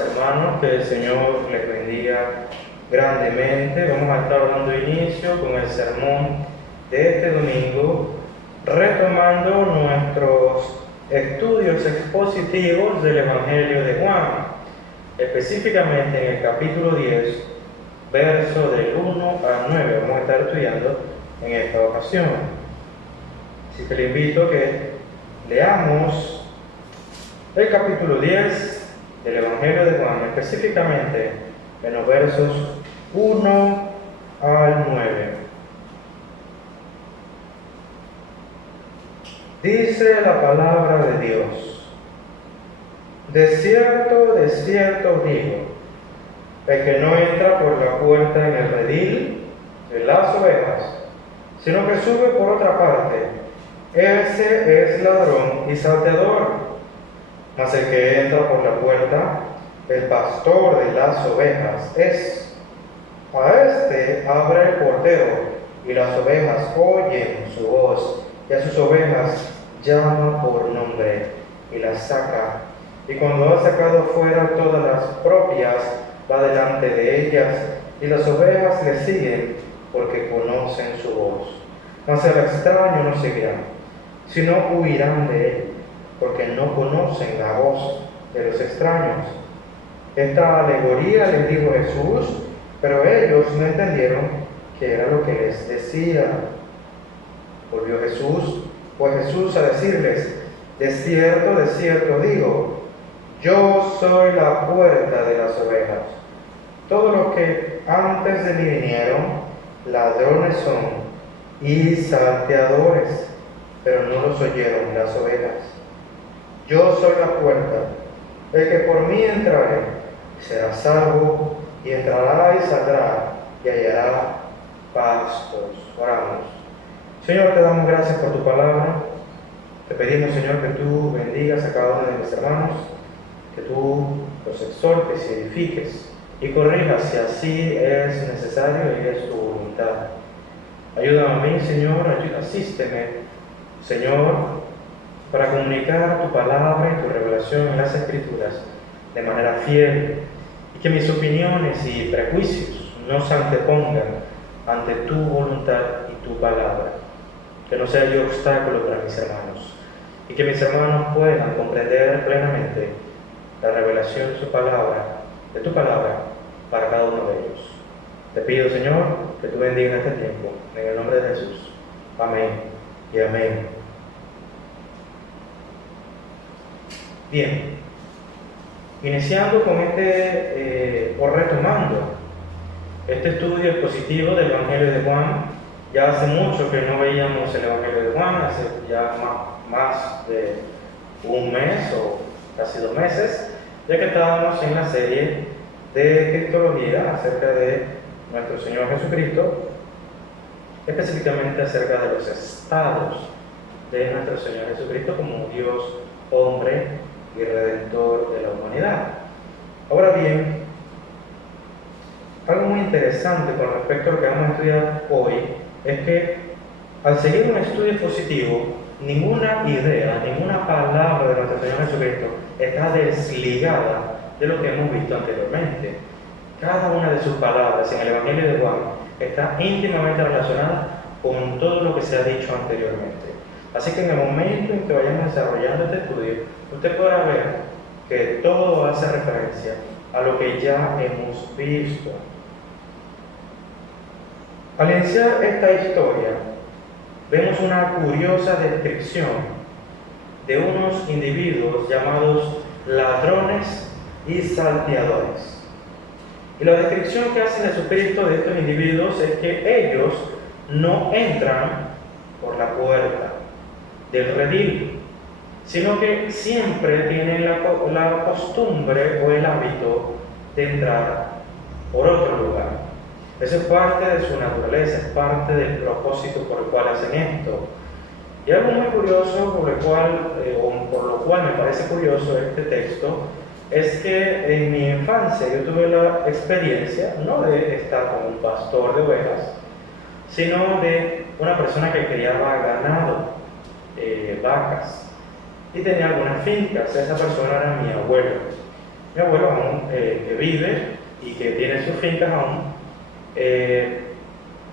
hermanos, que el Señor les bendiga grandemente. Vamos a estar dando inicio con el sermón de este domingo, retomando nuestros estudios expositivos del Evangelio de Juan, específicamente en el capítulo 10, verso del 1 al 9. Vamos a estar estudiando en esta ocasión. Así que le invito a que leamos el capítulo 10 del Evangelio de Juan, específicamente en los versos 1 al 9. Dice la palabra de Dios: de cierto os digo, el que no entra por la puerta en el redil de las ovejas, sino que sube por otra parte, ese es ladrón y salteador. Mas el que entra por la puerta, el pastor de las ovejas es. A este abre el portero, y las ovejas oyen su voz, y a sus ovejas llama por nombre, y las saca. Y cuando ha sacado fuera todas las propias, va delante de ellas, y las ovejas le siguen, porque conocen su voz. Mas el extraño no seguirán, sino huirán de él, porque no conocen la voz de los extraños. Esta alegoría les dijo Jesús, pero ellos no entendieron qué era lo que les decía. Volvió Jesús a decirles: de cierto digo, yo soy la puerta de las ovejas. Todos los que antes de mí vinieron, ladrones son y salteadores, pero no los oyeron las ovejas. Yo soy la puerta. El que por mí entrare será salvo, y entrará y saldrá y hallará pastos. Oramos. Señor, te damos gracias por tu palabra. Te pedimos, Señor, que tú bendigas a cada uno de mis hermanos, que tú los exhortes y edifiques y corrijas si así es necesario y es tu voluntad. Ayúdame a mí, Señor, asísteme, Señor, para comunicar tu palabra y tu revelación en las Escrituras de manera fiel, y que mis opiniones y prejuicios no se antepongan ante tu voluntad y tu palabra. Que no sea yo obstáculo para mis hermanos, y que mis hermanos puedan comprender plenamente la revelación de tu palabra para cada uno de ellos. Te pido, Señor, que tú bendigas este tiempo, en el nombre de Jesús. Amén y amén. Bien, iniciando con o retomando este estudio expositivo del Evangelio de Juan. Ya hace mucho que no veíamos el Evangelio de Juan, hace ya más de un mes o casi 2 meses, ya que estábamos en la serie de Cristología acerca de nuestro Señor Jesucristo, específicamente acerca de los estados de nuestro Señor Jesucristo como Dios, hombre y redentor de la humanidad. Ahora bien, algo muy interesante con respecto a lo que vamos a estudiar hoy es que al seguir un estudio expositivo, ninguna idea, ninguna palabra de nuestro Señor Jesucristo está desligada de lo que hemos visto anteriormente. Cada una de sus palabras en el Evangelio de Juan está íntimamente relacionada con todo lo que se ha dicho anteriormente. Así que en el momento en que vayamos desarrollando este estudio, usted podrá ver que todo hace referencia a lo que ya hemos visto. Al iniciar esta historia, vemos una curiosa descripción de unos individuos llamados ladrones y salteadores. Y la descripción que hace Jesucristo de estos individuos es que ellos no entran por la puerta del redil, sino que siempre tienen la costumbre o el hábito de entrar por otro lugar. Eso es parte de su naturaleza, es parte del propósito por el cual hacen esto. Y algo muy curioso, por lo cual me parece curioso este texto, es que en mi infancia yo tuve la experiencia, no de estar con un pastor de ovejas, sino de una persona que criaba ganado, vacas, y tenía algunas fincas. Esa persona era mi abuelo. mi abuelo aún que vive y que tiene sus fincas aún,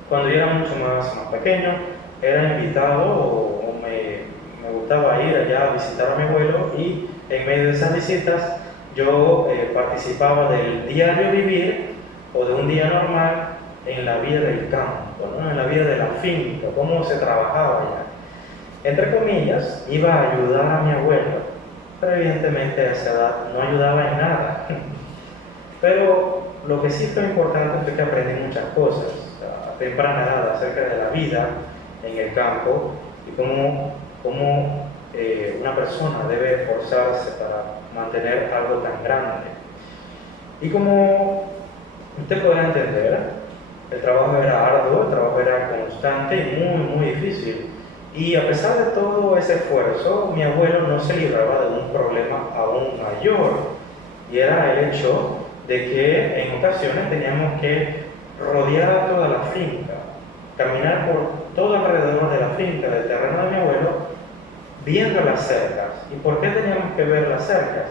cuando yo era mucho más pequeño, era invitado o me gustaba ir allá a visitar a mi abuelo, y en medio de esas visitas yo participaba del diario vivir o de un día normal en la vida del campo, ¿no? En la vida de la finca, cómo se trabajaba allá. Entre comillas, iba a ayudar a mi abuelo, pero evidentemente a esa edad no ayudaba en nada. Pero lo que sí fue importante fue que aprendí muchas cosas a temprana edad acerca de la vida en el campo y cómo una persona debe esforzarse para mantener algo tan grande. Y como usted podrá entender, el trabajo era arduo, el trabajo era constante y muy difícil. Y a pesar de todo ese esfuerzo, mi abuelo no se libraba de un problema aún mayor, y era el hecho de que en ocasiones teníamos que rodear toda la finca, caminar por todo alrededor de la finca, del terreno de mi abuelo, viendo las cercas. ¿Y por qué teníamos que ver las cercas?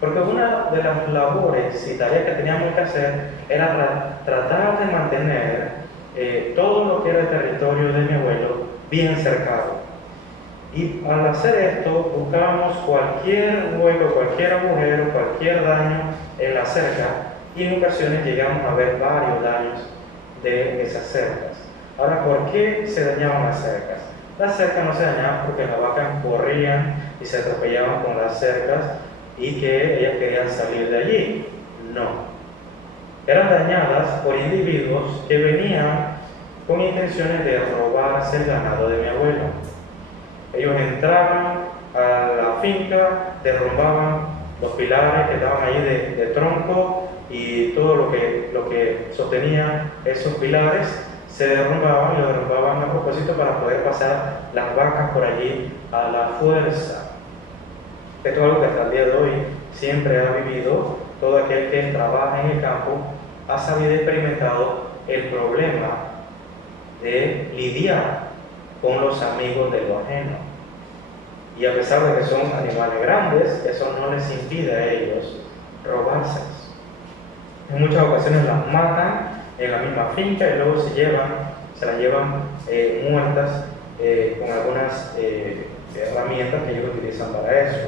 Porque una de las labores y tareas que teníamos que hacer era tratar de mantener todo lo que era el territorio de mi abuelo bien cercado. Y al hacer esto, buscábamos cualquier hueco, cualquier agujero, cualquier daño en la cerca, y en ocasiones llegamos a ver varios daños de esas cercas. Ahora, ¿por qué se dañaban las cercas? Las cercas no se dañaban porque las vacas corrían y se atropellaban con las cercas y que ellas querían salir de allí. No. Eran dañadas por individuos que venían con intenciones de robarse el ganado de mi abuelo. Ellos entraban a la finca, derrumbaban los pilares que estaban ahí de tronco, y todo lo que sostenía esos pilares se derrumbaban, y lo derrumbaban a propósito para poder pasar las vacas por allí a la fuerza. Esto es algo que hasta el día de hoy siempre ha vivido todo aquel que trabaja en el campo, ha sabido y experimentado el problema de lidiar con los amigos de lo ajeno. Y a pesar de que son animales grandes, eso no les impide a ellos robárselas. En muchas ocasiones las matan en la misma finca y luego se las llevan muertas con algunas herramientas que ellos utilizan para eso.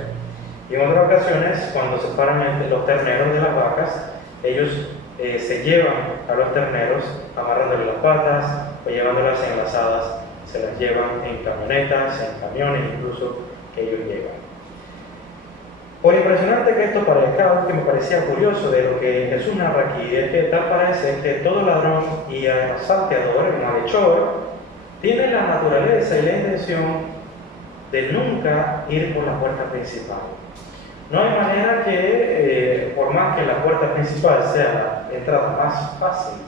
Y en otras ocasiones, cuando separan los terneros de las vacas, ellos se llevan a los terneros amarrándoles las patas o llevándolas enlazadas, se las llevan en camionetas, en camiones incluso, que ellos llevan. Por impresionante que esto parezca, algo que me parecía curioso de lo que Jesús narra aquí es que tal parece que todo ladrón y salteador, el malhechor, tiene la naturaleza y la intención de nunca ir por la puerta principal. No hay manera que, por más que la puerta principal sea la entrada más fácil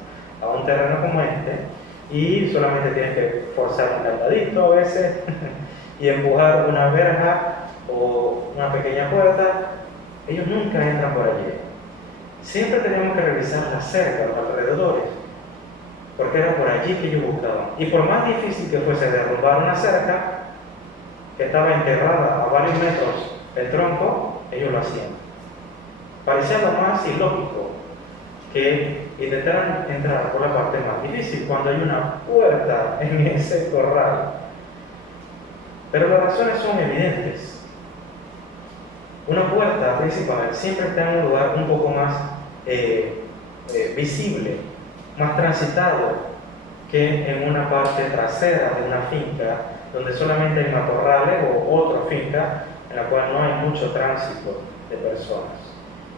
a un terreno como este, y solamente tienes que forzar un candadito a veces y empujar una verja o una pequeña puerta, ellos nunca entran por allí. Siempre tenemos que revisar la cerca, los alrededores, porque era por allí que ellos buscaban. Y por más difícil que fuese derrumbar una cerca que estaba enterrada a varios metros del tronco, ellos lo hacían. Parecía lo más ilógico que intentaran entrar por la parte más difícil cuando hay una puerta en ese corral. Pero las razones son evidentes. Una puerta principal siempre está en un lugar un poco más visible, más transitado que en una parte trasera de una finca donde solamente hay matorrales o otra finca en la cual no hay mucho tránsito de personas.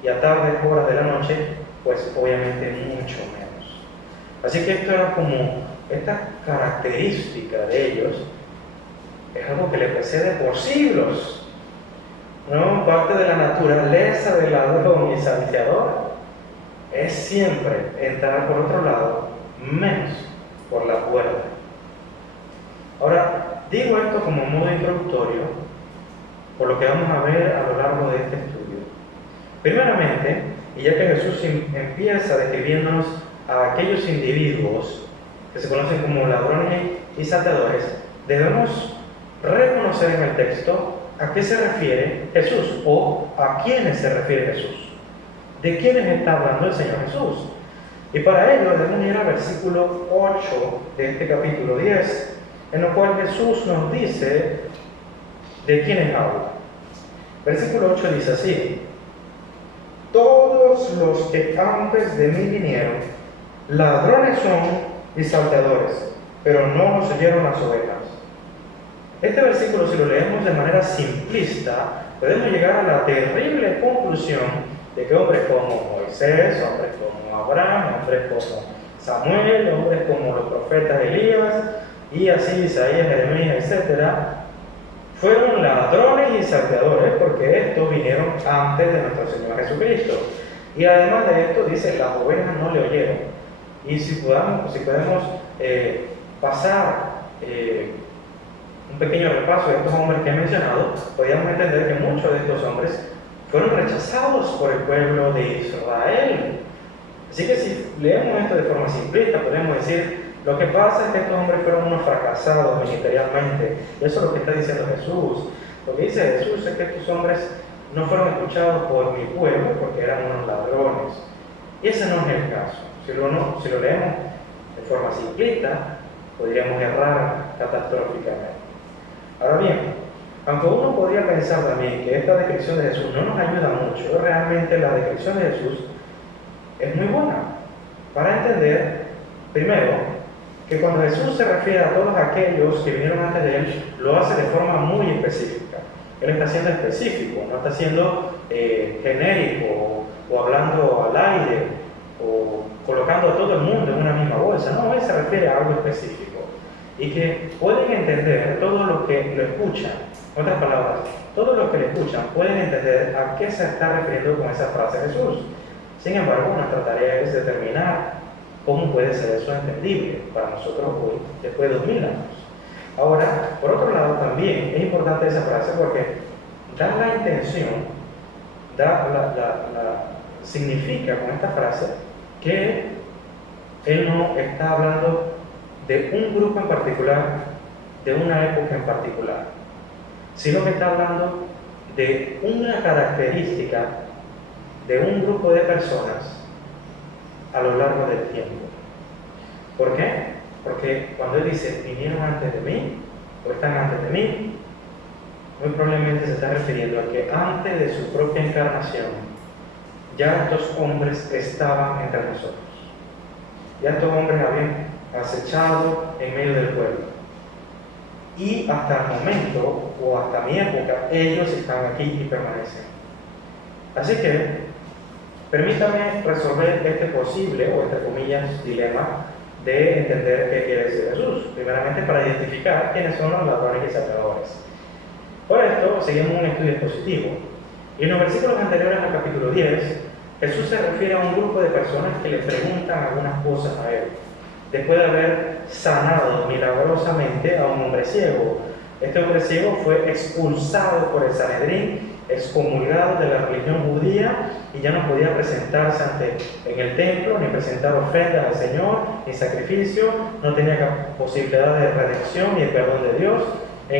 Y a tardes horas de la noche, pues obviamente mucho menos. Así que esto era como esta característica de ellos, es algo que le precede por siglos, ¿no? Parte de la naturaleza del ladrón y salteador es siempre entrar por otro lado, menos por la puerta. Ahora, digo esto como modo introductorio, por lo que vamos a ver a lo largo de este estudio. Primeramente, y ya que Jesús empieza describiéndonos a aquellos individuos que se conocen como ladrones y salteadores, debemos reconocer en el texto a qué se refiere Jesús o a quiénes se refiere Jesús. ¿De quiénes está hablando el Señor Jesús? Y para ello debemos ir al versículo 8 de este capítulo 10, en el cual Jesús nos dice de quiénes habla. Versículo 8 dice así: todos los que antes de mí vinieron, ladrones son y salteadores, pero no nos oyeron las ovejas. Este versículo, si lo leemos de manera simplista, podemos llegar a la terrible conclusión de que hombres como Moisés, hombres como Abraham, hombres como Samuel, hombres como los profetas Elías, y así Isaías, Jeremías, etc., fueron ladrones y salteadores, porque estos vinieron antes de nuestro Señor Jesucristo. Y además de esto, dice, las ovejas no le oyeron. Y si podemos pasar un pequeño repaso de estos hombres que he mencionado, podríamos entender que muchos de estos hombres fueron rechazados por el pueblo de Israel. Así que si leemos esto de forma simplista, podemos decir, lo que pasa es que estos hombres fueron unos fracasados ministerialmente. Y eso es lo que está diciendo Jesús. Lo que dice Jesús es que estos hombres no fueron escuchados por mi pueblo porque eran unos ladrones. Y ese no es el caso. Si lo leemos de forma simplista, podríamos errar catastróficamente. Ahora bien, aunque uno podría pensar también que esta descripción de Jesús no nos ayuda mucho, realmente la descripción de Jesús es muy buena para entender, primero, que cuando Jesús se refiere a todos aquellos que vinieron antes de Él, lo hace de forma muy específica. Él está siendo específico, no está siendo genérico o hablando al aire o colocando a todo el mundo en una misma bolsa. No, Él se refiere a algo específico y que pueden entender todos los que lo escuchan. En otras palabras, todos los que le escuchan pueden entender a qué se está refiriendo con esa frase Jesús. Sin embargo, nuestra tarea es determinar cómo puede ser eso entendible para nosotros hoy, después de 2000 años. Ahora, por otro lado, también es importante esa frase porque da la intención, significa con esta frase que Él no está hablando de un grupo en particular, de una época en particular, sino que está hablando de una característica de un grupo de personas a lo largo del tiempo. ¿Por qué? Porque cuando Él dice, vinieron antes de mí, o están antes de mí, muy probablemente se está refiriendo a que antes de su propia encarnación, ya estos hombres estaban entre nosotros. Ya estos hombres habían acechado en medio del pueblo. Y hasta el momento, o hasta mi época, ellos están aquí y permanecen. Así que, permítame resolver este posible, o entre comillas, dilema de entender qué quiere decir Jesús. Primeramente, para identificar quiénes son los ladrones y salteadores. Por esto, seguimos un estudio expositivo. Y en los versículos anteriores al capítulo 10, Jesús se refiere a un grupo de personas que le preguntan algunas cosas a Él, después de haber sanado milagrosamente a un hombre ciego. Este hombre ciego fue expulsado por el Sanedrín, excomulgado de la religión judía y ya no podía presentarse en el templo, ni presentar ofrendas al Señor, ni sacrificio, no tenía posibilidad de redención ni de perdón de Dios,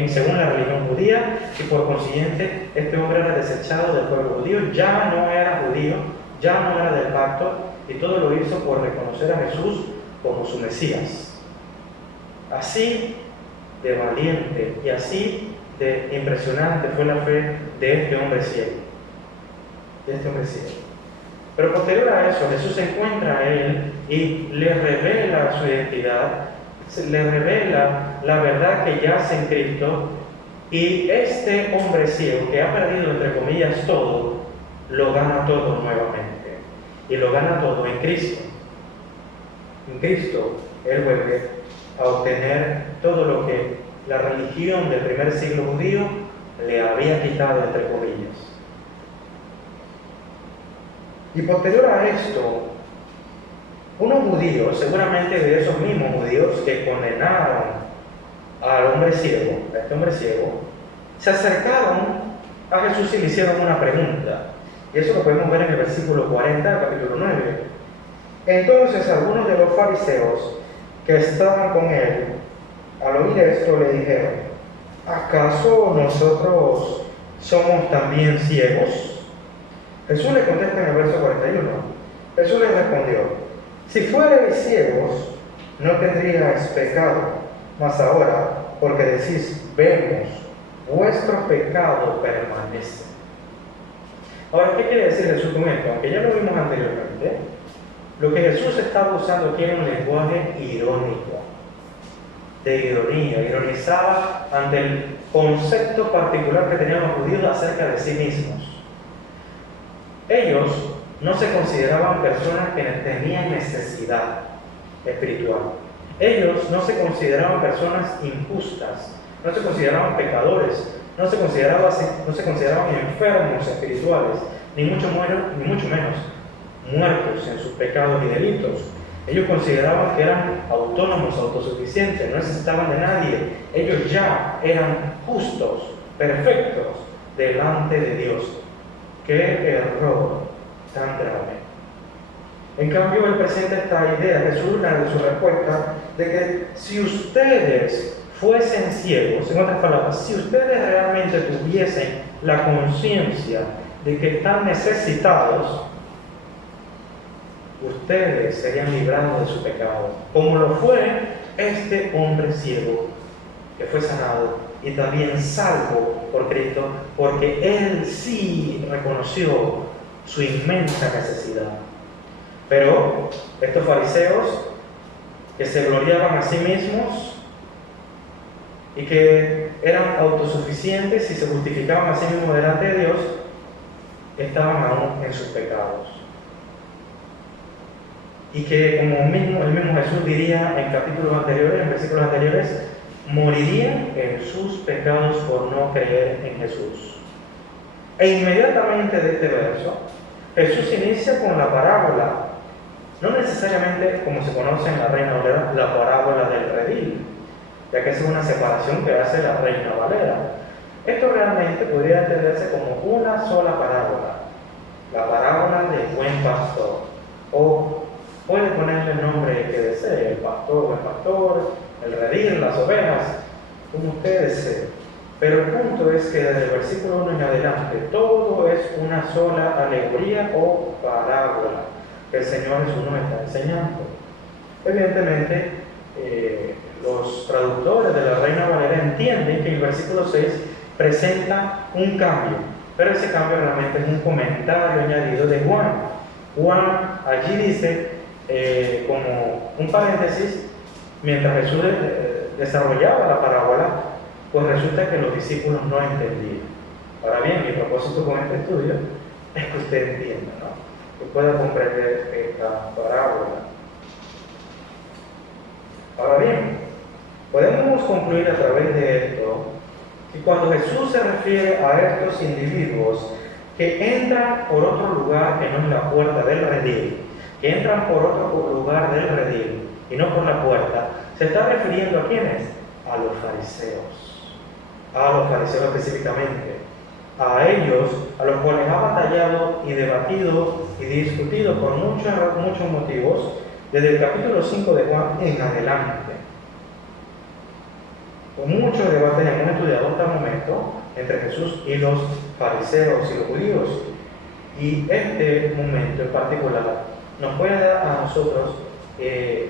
según la religión judía, y por consiguiente este hombre era desechado del pueblo judío, ya no era judío, ya no era del pacto, y todo lo hizo por reconocer a Jesús como su Mesías. Así de valiente y así de impresionante fue la fe de este hombre ciego. Pero posterior a eso, Jesús se encuentra a él y le revela su identidad, le revela la verdad que yace en Cristo, y este hombre ciego que ha perdido entre comillas todo, lo gana todo nuevamente, y lo gana todo en Cristo. En Cristo Él vuelve a obtener todo lo que la religión del primer siglo judío le había quitado entre comillas. Y posterior a esto, unos judíos, seguramente de esos mismos judíos que condenaron al hombre ciego, a este hombre ciego, se acercaron a Jesús y le hicieron una pregunta. Y eso lo podemos ver en el versículo 40 del capítulo 9. Entonces algunos de los fariseos que estaban con él, al oír esto, le dijeron: ¿acaso nosotros somos también ciegos? Jesús le contesta en el verso 41. Jesús les respondió: si fuereis ciegos, no tendríais pecado, mas ahora, porque decís, vemos, vuestro pecado permanece. Ahora, ¿qué quiere decir Jesús con esto? Aunque ya lo vimos anteriormente, lo que Jesús estaba usando aquí era un lenguaje irónico, de ironía, ironizaba ante el concepto particular que tenían los judíos acerca de sí mismos. Ellos no se consideraban personas que tenían necesidad espiritual. Ellos no se consideraban personas injustas, no se consideraban pecadores, no se consideraban enfermos espirituales, ni mucho menos muertos en sus pecados y delitos. Ellos consideraban que eran autónomos, autosuficientes, no necesitaban de nadie. Ellos ya eran justos, perfectos delante de Dios. ¡Qué error tan grave! En cambio, él presenta esta idea, Jesús, de su respuesta, de que si ustedes fuesen ciegos, en otras palabras, si ustedes realmente tuviesen la conciencia de que están necesitados, ustedes serían librados de su pecado, como lo fue este hombre ciego que fue sanado y también salvo por Cristo, porque él sí reconoció su inmensa necesidad. Pero estos fariseos que se gloriaban a sí mismos y que eran autosuficientes y se justificaban a sí mismos delante de Dios, estaban aún en sus pecados. Y que, como el mismo Jesús diría en versículos anteriores, morirían en sus pecados por no creer en Jesús. E inmediatamente de este verso, Jesús inicia con la parábola, no necesariamente como se conoce en la Reina Valera, la parábola del redil, ya que es una separación que hace la Reina Valera. Esto realmente podría entenderse como una sola parábola, la parábola del buen pastor, o puede ponerle el nombre que desee, el pastor o el pastor, el redil, las ovejas, como usted desee. Pero el punto es que desde el versículo 1 en adelante, todo es una sola alegoría o parábola que el Señor Jesús nos está enseñando. Evidentemente, los traductores de la Reina Valera entienden que el versículo 6 presenta un cambio, pero ese cambio realmente es un comentario añadido de Juan. Juan allí dice, como un paréntesis, mientras Jesús desarrollaba la parábola, pues resulta que los discípulos no entendían. Ahora bien, mi propósito con este estudio es que usted entienda, ¿no? Que pueda comprender esta parábola. Ahora bien, podemos concluir a través de esto que cuando Jesús se refiere a estos individuos que entran por otro lugar que no es la puerta del redil, que entran por otro lugar del redil y no por la puerta, se está refiriendo a ¿quiénes? A los fariseos específicamente, a ellos, a los cuales ha batallado y debatido y discutido por muchos motivos desde el capítulo 5 de Juan en adelante. Con muchos debates hemos estudiado hasta el momento entre Jesús y los fariseos y los judíos, y este momento en particular nos puede dar a nosotros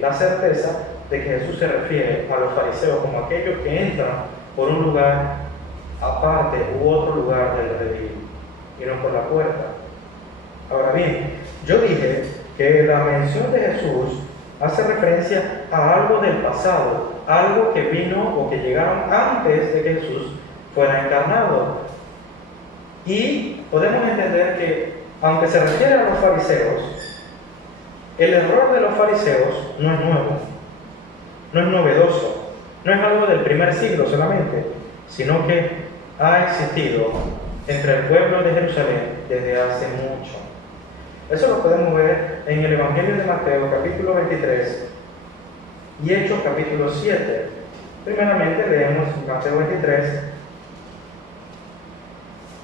la certeza de que Jesús se refiere a los fariseos como aquellos que entran por un lugar aparte u otro lugar del redil y no por la puerta. Ahora bien, yo dije que la mención de Jesús hace referencia a algo del pasado, algo que vino o que llegaron antes de que Jesús fuera encarnado. Y podemos entender que, aunque se refiere a los fariseos, el error de los fariseos no es nuevo, no es novedoso, no es algo del primer siglo solamente, sino que ha existido entre el pueblo de Jerusalén desde hace mucho. Eso lo podemos ver en el Evangelio de Mateo, capítulo 23, y Hechos, capítulo 7. Primeramente leemos Mateo 23,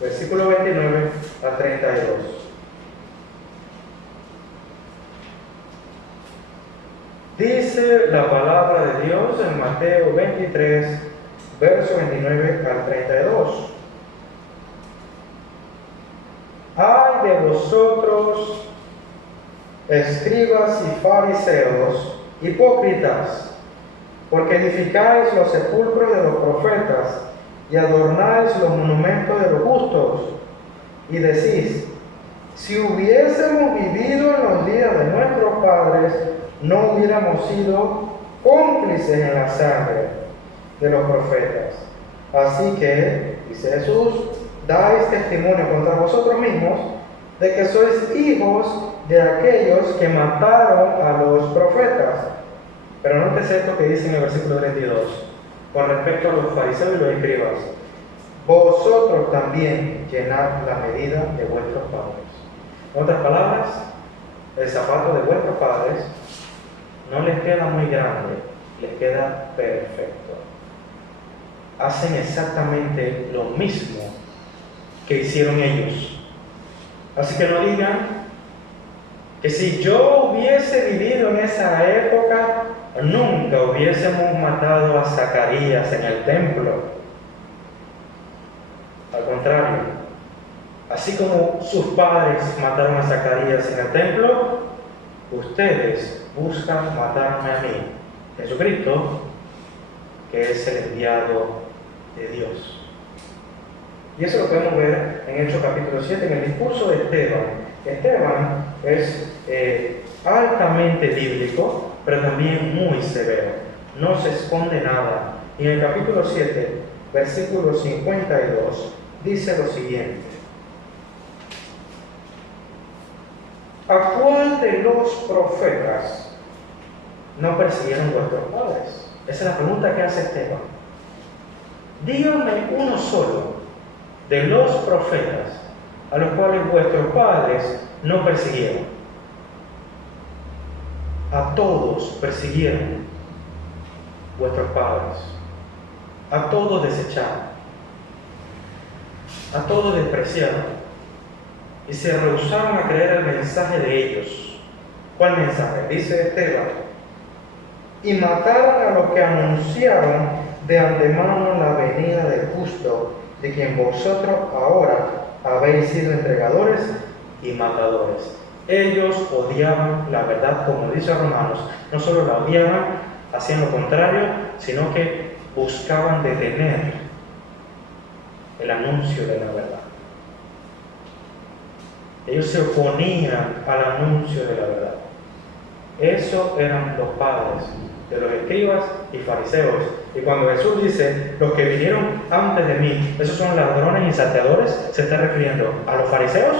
versículo 29 a 32. Dice la palabra de Dios en Mateo 23, verso 29 al 32. Ay de vosotros, escribas y fariseos, hipócritas, porque edificáis los sepulcros de los profetas y adornáis los monumentos de los justos, y decís: si hubiésemos vivido en los días de nuestros padres, no hubiéramos sido cómplices en la sangre de los profetas. Así que, dice Jesús, dais testimonio contra vosotros mismos de que sois hijos de aquellos que mataron a los profetas. Pero nótese esto que dice en el versículo 32, con respecto a los fariseos y los escribas: vosotros también llenad la medida de vuestros padres. En otras palabras, el zapato de vuestros padres no les queda muy grande, les queda perfecto. Hacen exactamente lo mismo que hicieron ellos. Así que no digan que si yo hubiese vivido en esa época, nunca hubiésemos matado a Zacarías en el templo. Al contrario, así como sus padres mataron a Zacarías en el templo, ustedes buscan matarme a mí, Jesucristo, que es el enviado de Dios. Y eso lo podemos ver en Hechos capítulo 7, en el discurso de Esteban. Esteban es altamente bíblico, pero también muy severo. No se esconde nada. Y en el capítulo 7, versículo 52, dice lo siguiente: ¿a cuál de los profetas no persiguieron vuestros padres? Esa es la pregunta que hace Esteban. Díganme uno solo de los profetas a los cuales vuestros padres no persiguieron. A todos persiguieron vuestros padres. A todos desecharon. A todos despreciaron. Y se rehusaron a creer el mensaje de ellos. ¿Cuál mensaje? Dice Esteban: y mataron a los que anunciaron de antemano la venida del justo, de quien vosotros ahora habéis sido entregadores y matadores. Ellos odiaban la verdad, como dice Romanos. No solo la odiaban, hacían lo contrario, sino que buscaban detener el anuncio de la verdad. Ellos se oponían al anuncio de la verdad. Eso eran los padres de los escribas y fariseos. Y cuando Jesús dice: los que vinieron antes de mí, esos son ladrones y salteadores, se está refiriendo a los fariseos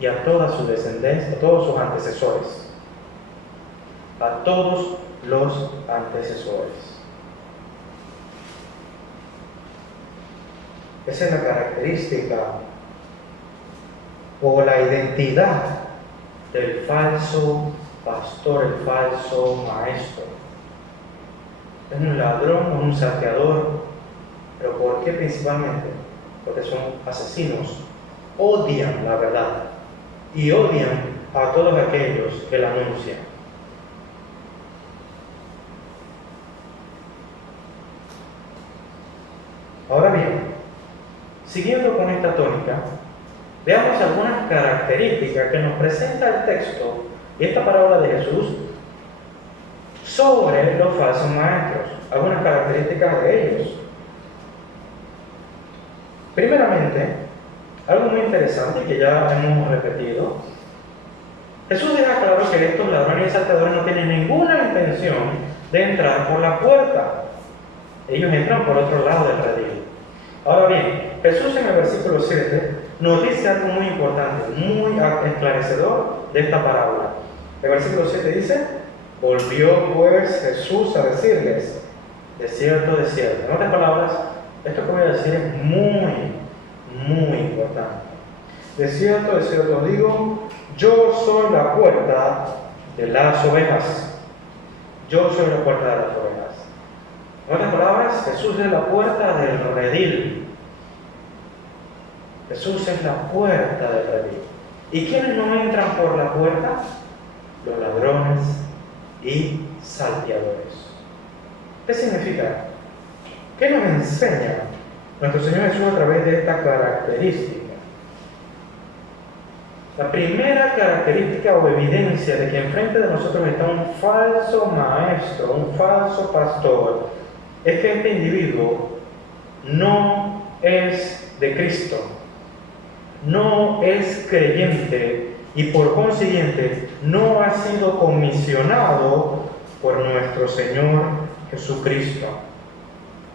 y a toda su descendencia, a todos sus antecesores. A todos los antecesores. Esa es la característica o la identidad del falso pastor, el falso maestro. Es un ladrón o un saqueador. ¿Pero por qué principalmente? Porque son asesinos. Odian la verdad y odian a todos aquellos que la anuncian. Ahora bien, siguiendo con esta tónica, veamos algunas características que nos presenta el texto y esta parábola de Jesús sobre los falsos maestros. Algunas características de ellos. Primeramente, algo muy interesante que ya hemos repetido: Jesús deja claro que estos ladrones y salteadores no tienen ninguna intención de entrar por la puerta. Ellos entran por otro lado del redil. Ahora bien, Jesús en el versículo 7 nos dice algo muy importante, muy esclarecedor de esta parábola. El versículo 7 dice: volvió pues Jesús a decirles: de cierto, en otras palabras, esto que voy a decir es muy importante. De cierto digo, yo soy la puerta de las ovejas. Yo soy la puerta de las ovejas. En otras palabras, Jesús es la puerta del redil. Jesús es la puerta del redil. ¿Y quiénes no entran por la puerta? Los ladrones y salteadores. ¿Qué significa? ¿Qué nos enseña nuestro Señor Jesús a través de esta característica? La primera característica o evidencia de que enfrente de nosotros está un falso maestro, un falso pastor, es que este individuo no es de Cristo, no es creyente y por consiguiente no ha sido comisionado por nuestro Señor Jesucristo.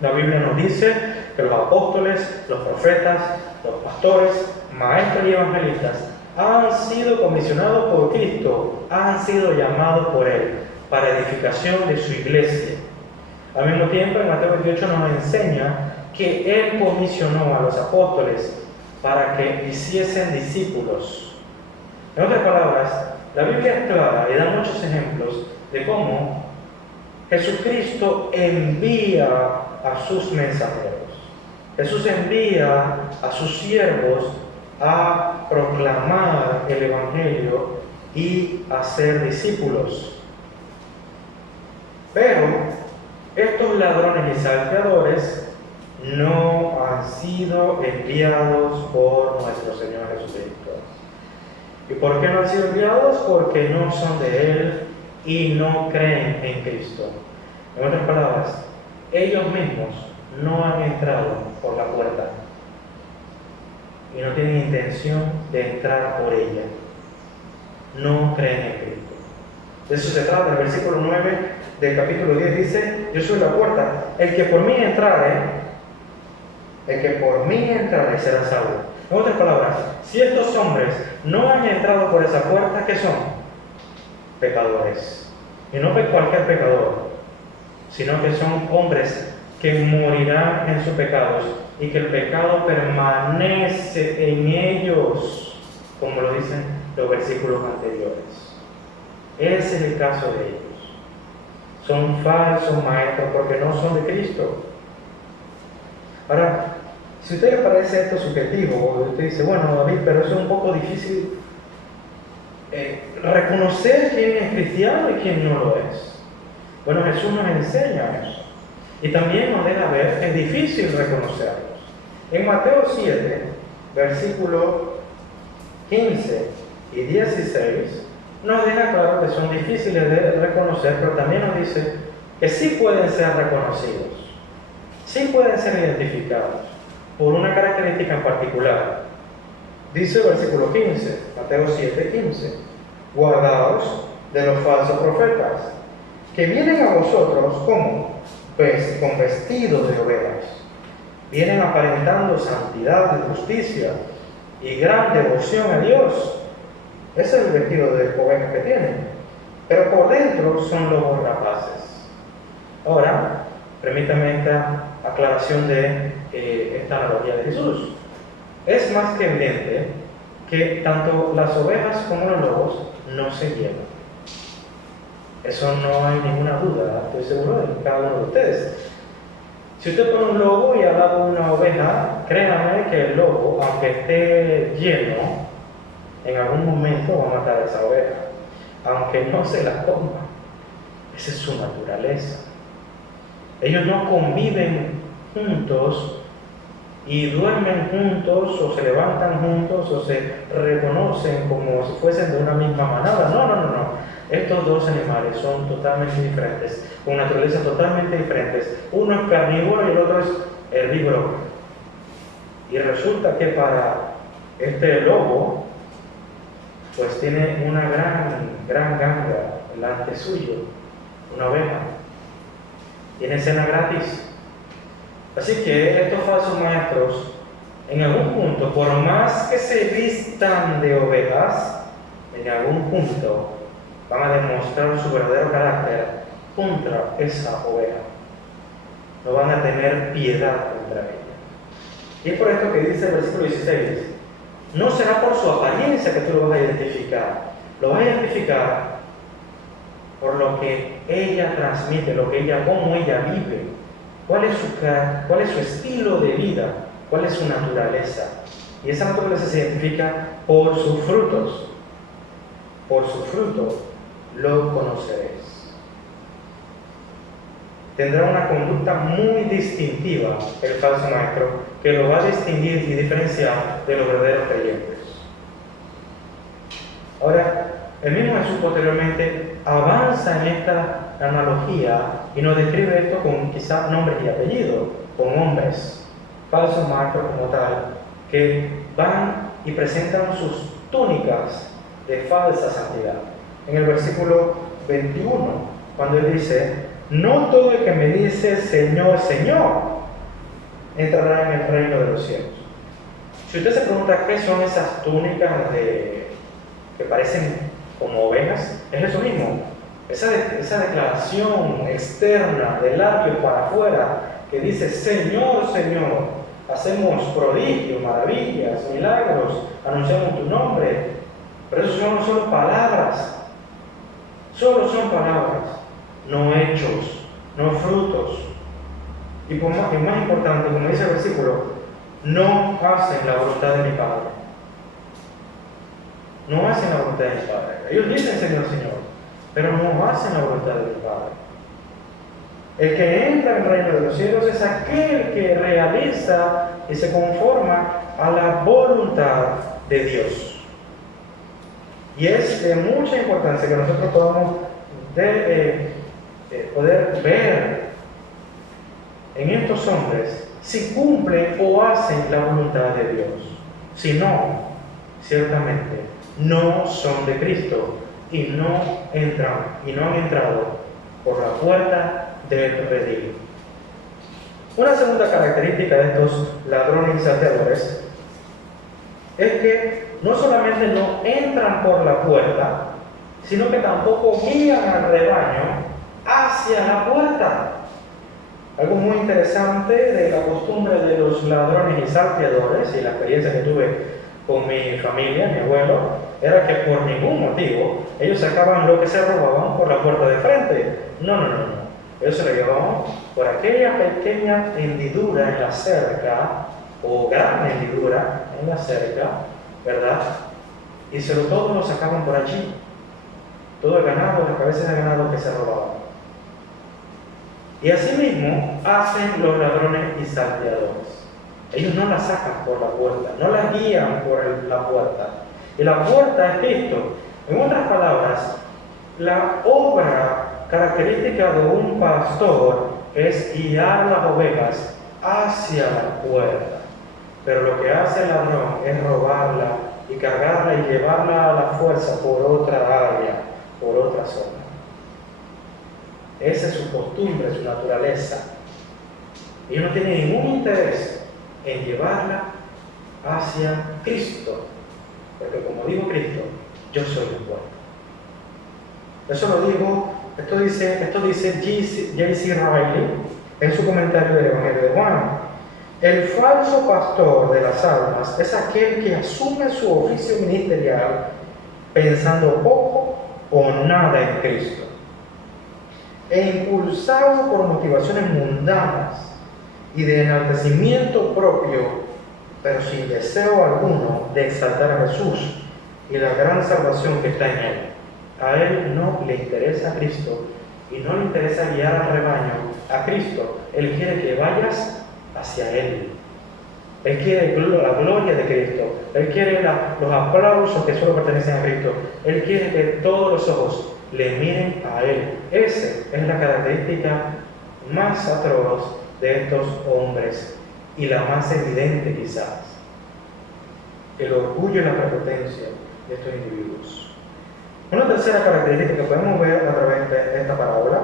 La Biblia nos dice que los apóstoles, los profetas, los pastores, maestros y evangelistas han sido comisionados por Cristo, han sido llamados por Él para edificación de su iglesia. Al mismo tiempo, en Mateo 28 nos enseña que Él comisionó a los apóstoles para que hiciesen discípulos. En otras palabras, la Biblia es clara y da muchos ejemplos de cómo Jesucristo envía a sus mensajeros. Jesús envía a sus siervos a proclamar el Evangelio y a ser discípulos. Pero estos ladrones y salteadores no han sido enviados por nuestro Señor Jesucristo. ¿Y por qué no han sido enviados? Porque no son de Él y no creen en Cristo. En otras palabras, ellos mismos no han entrado por la puerta y no tienen intención de entrar por ella. No creen en Cristo. De eso se trata. El versículo 9 del capítulo 10 dice: yo soy la puerta, el que por mí entrare será salvo. En otras palabras, si estos hombres no han entrado por esa puerta, ¿qué son? Pecadores. Y no cualquier pecador, sino que son hombres que morirán en sus pecados y que el pecado permanece en ellos, como lo dicen los versículos anteriores. Ese es el caso de ellos. Son falsos maestros porque no son de Cristo. Ahora, si a usted le parece esto subjetivo, usted dice, bueno, David, pero eso es un poco difícil reconocer quién es cristiano y quién no lo es. Bueno, Jesús nos enseña eso. Y también nos deja ver que es difícil reconocerlos. En Mateo 7, versículos 15 y 16, nos deja claro que son difíciles de reconocer, pero también nos dice que sí pueden ser reconocidos, sí pueden ser identificados por una característica en particular. Dice el versículo 15, Mateo 7, 15: guardaos de los falsos profetas, que vienen a vosotros como con vestidos de ovejas, vienen aparentando santidad y justicia y gran devoción a Dios. Ese es el vestido de ovejas que tienen, pero por dentro son lobos rapaces. Ahora, permítame esta aclaración de esta analogía de Jesús. Es más que evidente que tanto las ovejas como los lobos no se llevan. Eso no hay ninguna duda, estoy seguro de cada uno de ustedes. Si usted pone un lobo y al lado una oveja, créame que el lobo, aunque esté lleno, en algún momento va a matar a esa oveja, aunque no se la coma. Esa es su naturaleza. Ellos no conviven juntos y duermen juntos, o se levantan juntos, o se reconocen como si fuesen de una misma manada. No. Estos dos animales son totalmente diferentes, con naturalezas totalmente diferentes. Uno es carnívoro y el otro es herbívoro. Y resulta que para este lobo, pues tiene una gran ganga delante suyo, una oveja. Tiene cena gratis. Así que estos falsos maestros, en algún punto, por más que se vistan de ovejas, en algún punto van a demostrar su verdadero carácter contra esa oveja. No van a tener piedad contra ella. Y es por esto que dice el versículo 16: no será por su apariencia que tú lo vas a identificar. Lo vas a identificar por lo que ella transmite, cómo ella vive, cuál es su estilo de vida, cuál es su naturaleza. Y esa naturaleza se identifica por sus frutos. Por su fruto lo conoceréis. Tendrá una conducta muy distintiva el falso maestro, que lo va a distinguir y diferenciar de los verdaderos creyentes. Ahora, el mismo Jesús posteriormente avanza en esta analogía y nos describe esto con quizás nombres y apellidos, con hombres, falsos maestros como tal, que van y presentan sus túnicas de falsa santidad. En el versículo 21, cuando él dice: no todo el que me dice Señor, Señor, entrará en el reino de los cielos. Si usted se pregunta qué son esas túnicas que parecen como ovejas, es eso mismo. Esa declaración externa de labios para afuera que dice Señor, Señor, hacemos prodigios, maravillas, milagros, anunciamos tu nombre. Pero eso son solo palabras. Solo son palabras, no hechos, no frutos. Y más importante, como dice el versículo, no hacen la voluntad de mi Padre. No hacen la voluntad de mi Padre. Ellos dicen Señor, Señor, pero no hacen la voluntad de mi Padre. El que entra en el reino de los cielos es aquel que realiza y se conforma a la voluntad de Dios. Y es de mucha importancia que nosotros podamos poder ver en estos hombres si cumplen o hacen la voluntad de Dios. Si no, ciertamente no son de Cristo y no han entrado por la puerta del redil. Una segunda característica de estos ladrones y salteadores es que no solamente no entran por la puerta, sino que tampoco guían al rebaño hacia la puerta. Algo muy interesante de la costumbre de los ladrones y salteadores, y la experiencia que tuve con mi familia, mi abuelo, era que por ningún motivo ellos sacaban lo que se robaban por la puerta de frente. No. Ellos se lo llevaban por aquella pequeña hendidura en la cerca, o gran hendidura en la cerca, ¿verdad? Y todos lo sacaban por allí. Todo el ganado, las cabezas de ganado que se robaban. Y asimismo hacen los ladrones y salteadores. Ellos no la sacan por la puerta, no la guían por la puerta. Y la puerta es Cristo. En otras palabras, la obra característica de un pastor es guiar las ovejas hacia la puerta. Pero lo que hace el ladrón es robarla y cargarla y llevarla a la fuerza por otra área, por otra zona. Esa es su costumbre, su naturaleza. Ellos no tienen ningún interés en llevarla hacia Cristo. Porque como dijo Cristo, yo soy la puerta. Eso lo dijo, esto dice J.C. Riley en su comentario del Evangelio de Juan. El falso pastor de las almas es aquel que asume su oficio ministerial pensando poco o nada en Cristo, e impulsado por motivaciones mundanas y de enaltecimiento propio, pero sin deseo alguno de exaltar a Jesús y la gran salvación que está en Él. A Él no le interesa Cristo y no le interesa guiar al rebaño a Cristo. Él quiere que vayas hacia Él. Él quiere la gloria de Cristo. Él quiere los aplausos que solo pertenecen a Cristo. Él quiere que todos los ojos le miren a Él. Esa es la característica más atroz de estos hombres y la más evidente quizás. El orgullo y la prepotencia de estos individuos. Una tercera característica que podemos ver a través de esta parábola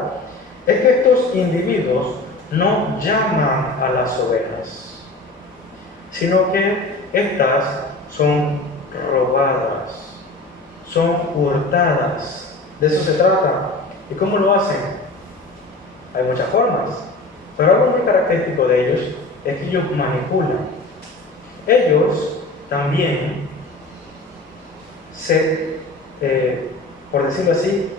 es que estos individuos no llaman a las ovejas, sino que estas son robadas, son hurtadas. De eso se trata. ¿Y cómo lo hacen? Hay muchas formas, pero algo muy característico de ellos es que ellos manipulan. Ellos también por decirlo así,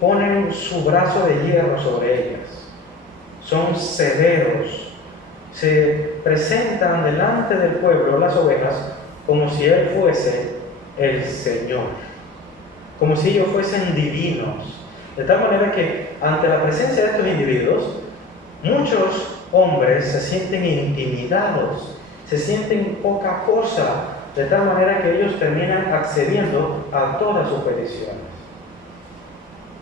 ponen su brazo de hierro sobre ellas. Son severos. Se presentan delante del pueblo, las ovejas, como si Él fuese el Señor, como si ellos fuesen divinos. De tal manera que ante la presencia de estos individuos, muchos hombres se sienten intimidados, se sienten poca cosa de tal manera que ellos terminan accediendo a todas sus peticiones.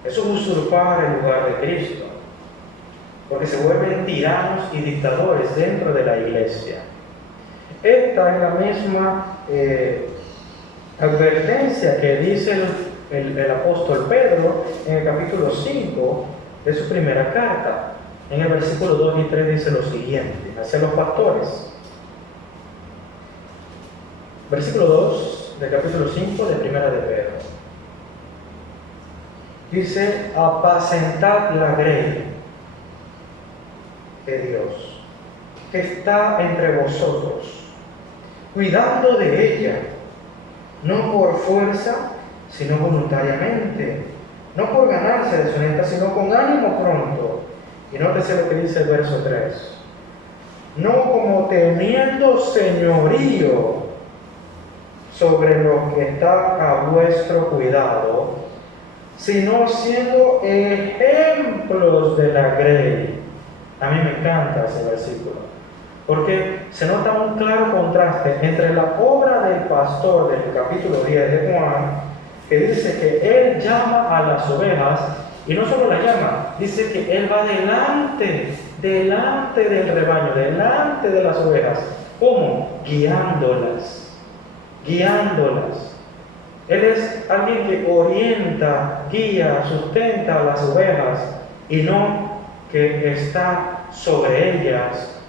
Eso es usurpar el lugar de Cristo, porque se vuelven tiranos y dictadores dentro de la iglesia. Esta es la misma advertencia que dice el apóstol Pedro en el capítulo 5 de su primera carta. En el versículo 2 y 3 dice lo siguiente, hacia los pastores. Versículo 2 del capítulo 5 de primera de Pedro. Dice, apacentad la grey de Dios, que está entre vosotros, cuidando de ella, no por fuerza, sino voluntariamente, no por ganarse deshonesta, sino con ánimo pronto. Y nótese lo que dice el verso 3. No como teniendo señorío sobre lo que está a vuestro cuidado, sino siendo ejemplos de la grey. A mí me encanta ese versículo, porque se nota un claro contraste entre la obra del pastor del capítulo 10 de Juan, que dice que él llama a las ovejas, y no solo las llama, dice que él va delante del rebaño, delante de las ovejas. ¿Cómo? Guiándolas. Él es alguien que orienta, guía, sustenta a las ovejas, y no que está sobre ellas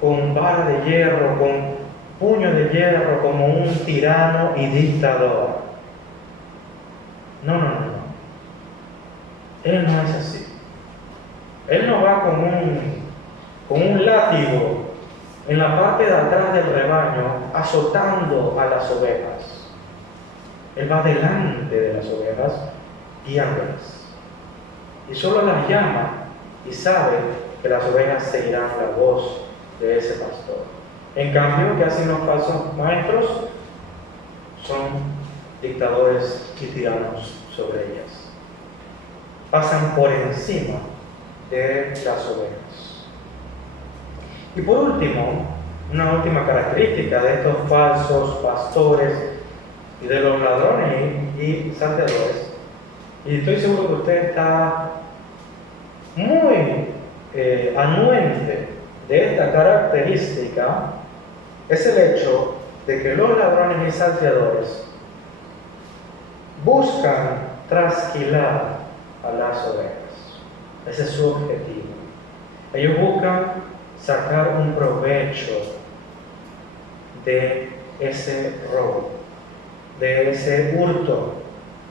con vara de hierro, con puño de hierro, como un tirano y dictador. No. Él no es así. Él no va con un látigo en la parte de atrás del rebaño azotando a las ovejas. Él va delante de las ovejas guiándolas. Y solo las llama y sabe que las ovejas seguirán la voz de ese pastor. En cambio, ¿qué hacen los falsos maestros? Son dictadores y tiranos sobre ellas. Pasan por encima de las ovejas. Y por último, una última característica de estos falsos pastores y de los ladrones y salteadores, y estoy seguro que usted está muy anuente de esta característica, es el hecho de que los ladrones y salteadores buscan trasquilar a las ovejas. Ese es su objetivo. Ellos buscan sacar un provecho de ese robo, de ese hurto.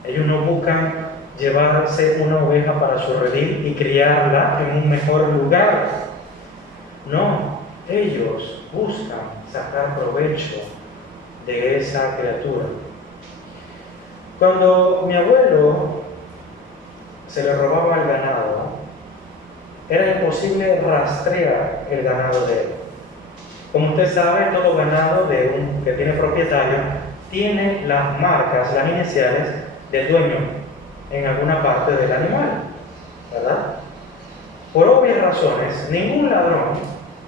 Ellos no buscan llevarse una oveja para su redil y criarla en un mejor lugar. No, ellos buscan sacar provecho de esa criatura. Cuando mi abuelo se le robaba el ganado, era imposible rastrear el ganado de él. Como usted sabe, todo ganado que tiene propietario tiene las marcas, las iniciales del dueño en alguna parte del animal, ¿verdad? Por obvias razones, ningún ladrón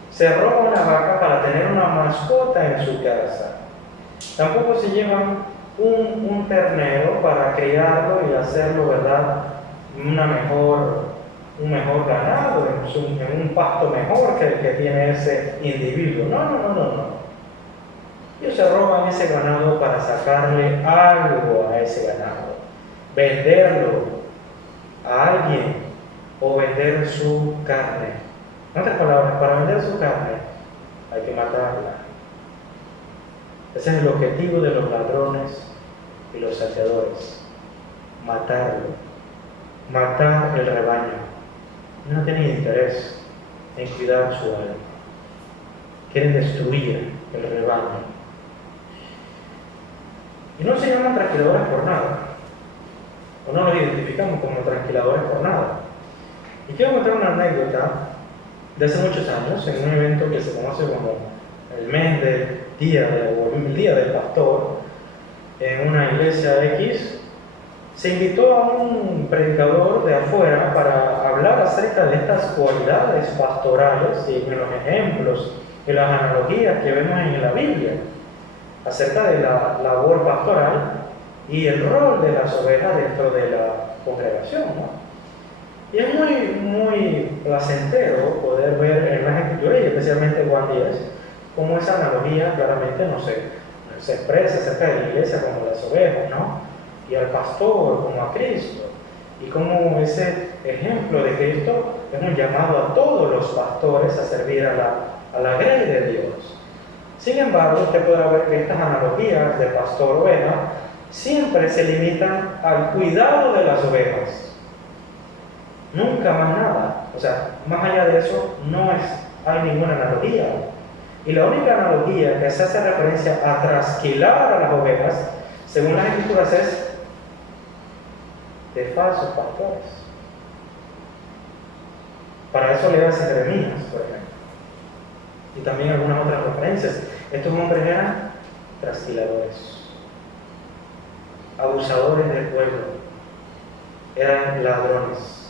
se roba una vaca para tener una mascota en su casa. Tampoco se llevan un ternero para criarlo y hacerlo, ¿verdad?, un mejor ganado, en un pasto mejor que el que tiene ese individuo. No. Ellos se roban ese ganado para sacarle algo a ese ganado, venderlo a alguien o vender su carne. En otras palabras, para vender su carne hay que matarla. Ese es el objetivo de los ladrones y los saqueadores: matarlo. Matar el rebaño. No tienen interés en cuidar su alma. Quieren destruir el rebaño. Y no se llaman trasquiladores por nada. O no los identificamos como trasquiladores por nada. Y quiero contar una anécdota de hace muchos años, en un evento que se conoce como el mes del día, o el día del pastor, en una iglesia X. Se invitó a un predicador de afuera para hablar acerca de estas cualidades pastorales y en los ejemplos y las analogías que vemos en la Biblia. acerca de la labor pastoral y el rol de las ovejas dentro de la congregación, ¿no? Y es muy placentero poder ver en las Escrituras, y especialmente Juan 10, cómo esa analogía claramente no se expresa acerca de la iglesia como las ovejas, ¿no? Y al pastor como a Cristo. Y como ese ejemplo de Cristo es un llamado a todos los pastores a servir a la grey de Dios. Sin embargo, usted podrá ver que estas analogías de pastor-oveja siempre se limitan al cuidado de las ovejas. Nunca más nada. O sea, más allá de eso no hay ninguna analogía. Y la única analogía que se hace referencia a trasquilar a las ovejas, según las Escrituras, es de falsos pastores. Para eso le hace Jeremías, por ejemplo. Y también algunas otras referencias. Estos hombres eran trasquiladores, abusadores del pueblo, eran ladrones.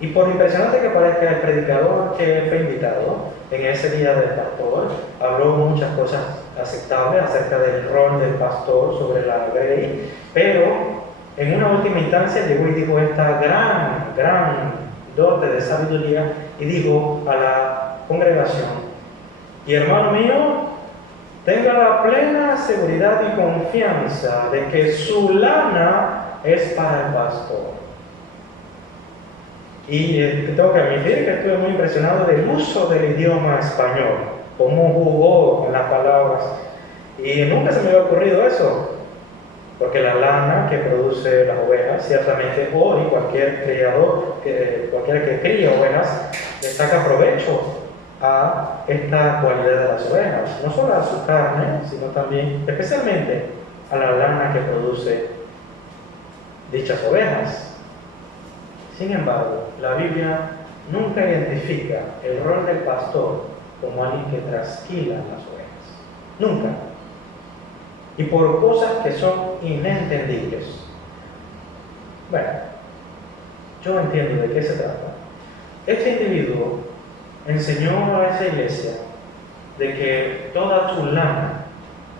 Y por impresionante que parezca, el predicador que fue invitado en ese día del pastor habló muchas cosas aceptables acerca del rol del pastor sobre la grey, pero en una última instancia llegó y dijo esta gran dote de sabiduría y dijo a la congregación: y hermano mío, tenga la plena seguridad y confianza de que su lana es para el pastor. Y tengo que admitir que estuve muy impresionado del uso del idioma español, cómo jugó con las palabras. Y nunca se me había ocurrido eso, porque la lana que produce las ovejas, ciertamente hoy cualquier criador, cualquiera que cría ovejas, le saca provecho a esta cualidad de las ovejas, no solo a su carne, sino también, especialmente, a la lana que produce dichas ovejas. Sin embargo, la Biblia nunca identifica el rol del pastor como alguien que trasquila las ovejas. Nunca. Y por cosas que son inentendibles. Bueno, yo entiendo de qué se trata. Este individuo enseñó a esa iglesia de que toda su lana,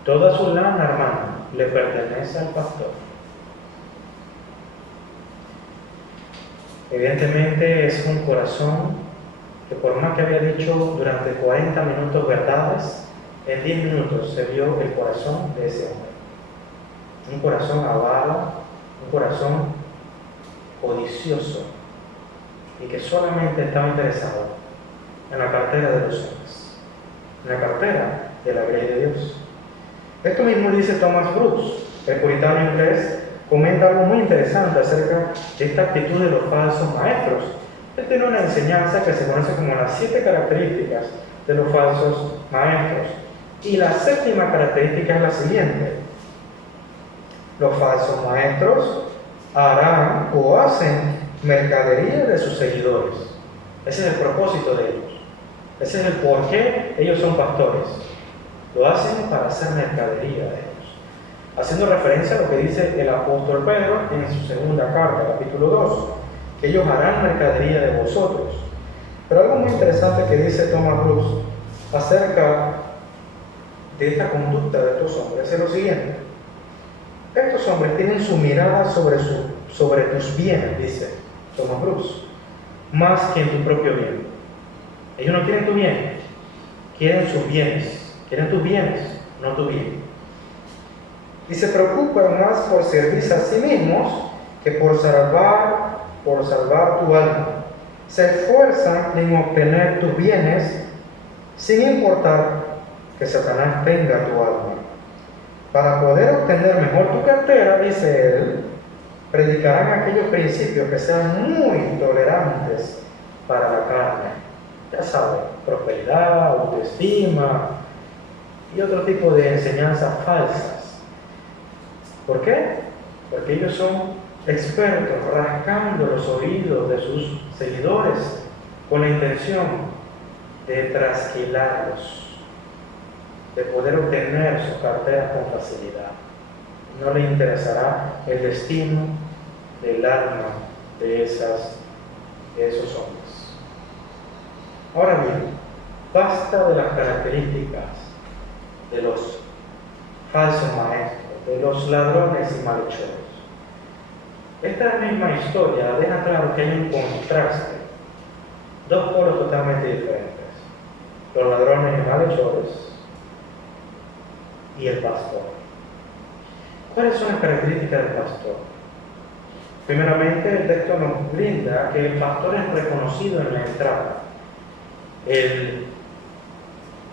hermano, le pertenece al pastor. Evidentemente es un corazón que, por más que había dicho durante 40 minutos verdades, en 10 minutos se vio el corazón de ese hombre. Un corazón avaro, un corazón codicioso, y que solamente estaba interesado en la cartera de los hombres, en la cartera de la grey de Dios. Esto mismo dice Thomas Brooks, el puritano inglés. Comenta algo muy interesante acerca de esta actitud de los falsos maestros. Él tiene una enseñanza que se conoce como las 7 características de los falsos maestros. Y la 7ª característica es la siguiente: los falsos maestros harán o hacen mercadería de sus seguidores. Ese es el propósito de ellos. Ese es el por qué ellos son pastores. Lo hacen para hacer mercadería de ellos. Haciendo referencia a lo que dice el apóstol Pedro en su segunda carta, capítulo 2, que ellos harán mercadería de vosotros. Pero algo muy interesante que dice Thomas Brooks acerca de esta conducta de estos hombres es lo siguiente: estos hombres tienen su mirada sobre tus bienes, dice Thomas Brooks, más que en tu propio bien. Ellos no quieren tu bien, quieren sus bienes, quieren tus bienes, no tu bien. Y se preocupan más por servirse a sí mismos que por salvar tu alma. Se esfuerzan en obtener tus bienes sin importar que Satanás tenga tu alma. Para poder obtener mejor tu cartera, dice él, predicarán aquellos principios que sean muy tolerantes para la carne. Ya saben, prosperidad, autoestima y otro tipo de enseñanzas falsas. ¿Por qué? Porque ellos son expertos rascando los oídos de sus seguidores con la intención de trasquilarlos, de poder obtener sus carteras con facilidad. No le interesará el destino del alma de esos hombres. Ahora bien, basta de las características de los falsos maestros, de los ladrones y malhechores. Esta misma historia deja claro que hay un contraste, dos polos totalmente diferentes: los ladrones y malhechores y el pastor. ¿Cuáles son las características del pastor? Primeramente, el texto nos brinda que el pastor es reconocido en la entrada. El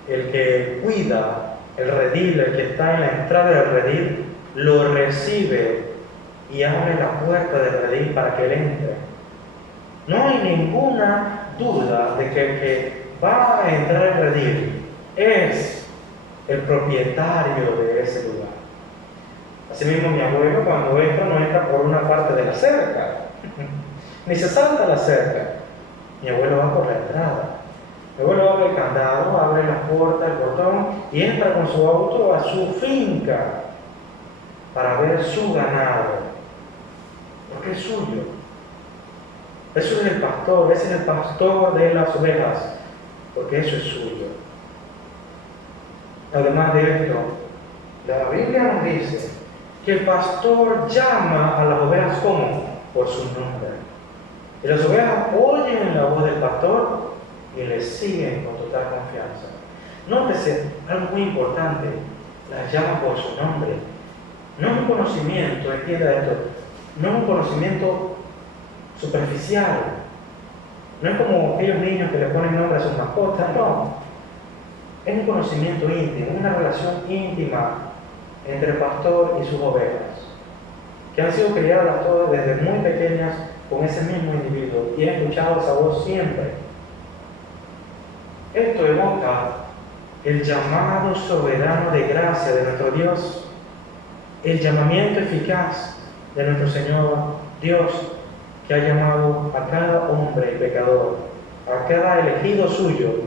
que cuida el redil, el que está en la entrada del redil, lo recibe y abre la puerta del redil para que él entre. No hay ninguna duda de que el que va a entrar al redil es el propietario de ese lugar. Asimismo, mi abuelo, cuando entra, no entra por una parte de la cerca, ni se salta la cerca. Mi abuelo va por la entrada. Mi abuelo abre el candado, abre la puerta, el portón y entra con su auto a su finca para ver su ganado, porque es suyo. Eso es el pastor, ese es el pastor de las ovejas, porque eso es suyo. Además de esto, la Biblia nos dice que el pastor llama a las ovejas como por su nombre. Y las ovejas oyen la voz del pastor y le siguen con total confianza. Nótese algo muy importante: las llama por su nombre. No es un conocimiento, entienda esto, no es un conocimiento superficial. No es como aquellos niños que le ponen nombre a sus mascotas, no. Es un conocimiento íntimo, una relación íntima entre el pastor y sus ovejas, que han sido criadas todas desde muy pequeñas con ese mismo individuo y han escuchado esa voz siempre. Esto evoca el llamado soberano de gracia de nuestro Dios, el llamamiento eficaz de nuestro Señor Dios, que ha llamado a cada hombre pecador, a cada elegido suyo,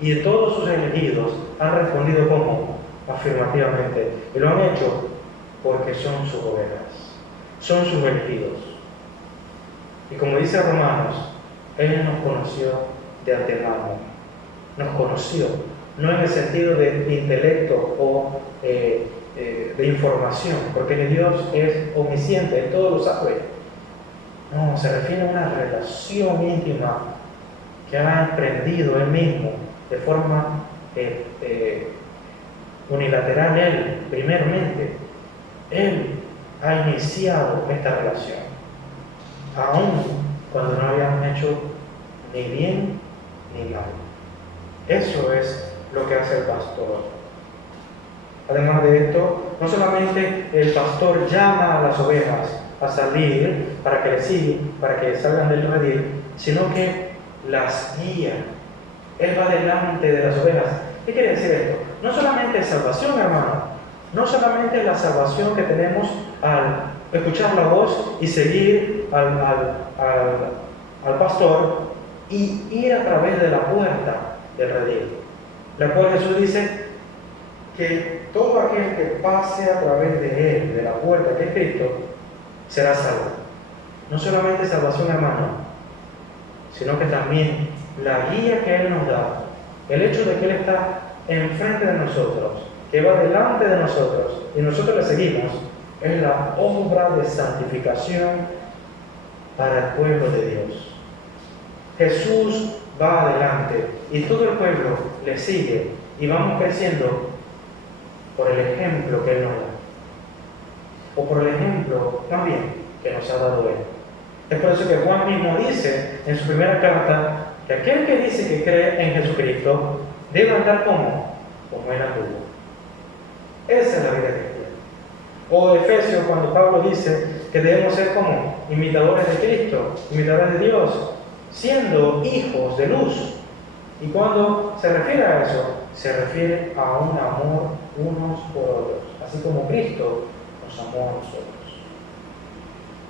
y de todos sus elegidos han respondido como afirmativamente, y lo han hecho porque son sus ovejas, son sus elegidos. Y como dice Romanos, Él nos conoció de antemano, nos conoció, no en el sentido de intelecto o de información, porque Dios es omnisciente, Él todo lo sabe. No, se refiere a una relación íntima que ha emprendido Él mismo de forma unilateral. Él, primeramente, Él ha iniciado esta relación, aun cuando no habíamos hecho ni bien ni mal. Eso es lo que hace el pastor. Además de esto, no solamente el pastor llama a las ovejas a salir para que le sigan, para que salgan del redil, sino que las guía. Él va delante de las ovejas. ¿Qué quiere decir esto? No solamente es salvación, hermano, no solamente es la salvación que tenemos al escuchar la voz y seguir al pastor y ir a través de la puerta del redil, la cual Jesús dice que todo aquel que pase a través de él, de la puerta que es Cristo, será salvo. No solamente salvación, hermano, sino que también la guía que Él nos da, el hecho de que Él está enfrente de nosotros, que va delante de nosotros y nosotros le seguimos, es la obra de santificación para el pueblo de Dios. Jesús va adelante y todo el pueblo le sigue y vamos creciendo por el ejemplo que Él nos da, o por el ejemplo también que nos ha dado Él. Es por eso que Juan mismo dice en su primera carta que aquel que dice que cree en Jesucristo debe andar como Él anduvo. Esa es la vida cristiana. O Efesios, cuando Pablo dice que debemos ser como imitadores de Cristo, imitadores de Dios, siendo hijos de luz. Y cuando se refiere a eso, se refiere a un amor unos por otros, así como Cristo nos amó a nosotros.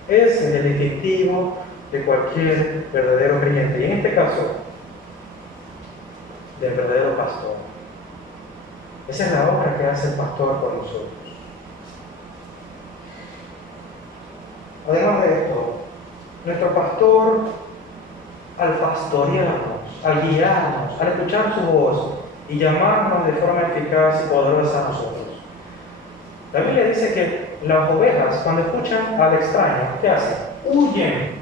Ese es el distintivo de cualquier verdadero creyente, y en este caso, del verdadero pastor. Esa es la obra que hace el pastor por nosotros. Además de esto, nuestro pastor, al pastorearnos, al guiarnos, al escuchar su voz y llamarnos de forma eficaz y poderosa a nosotros, La Biblia dice que las ovejas, cuando escuchan al extraño, ¿qué hacen? Huyen.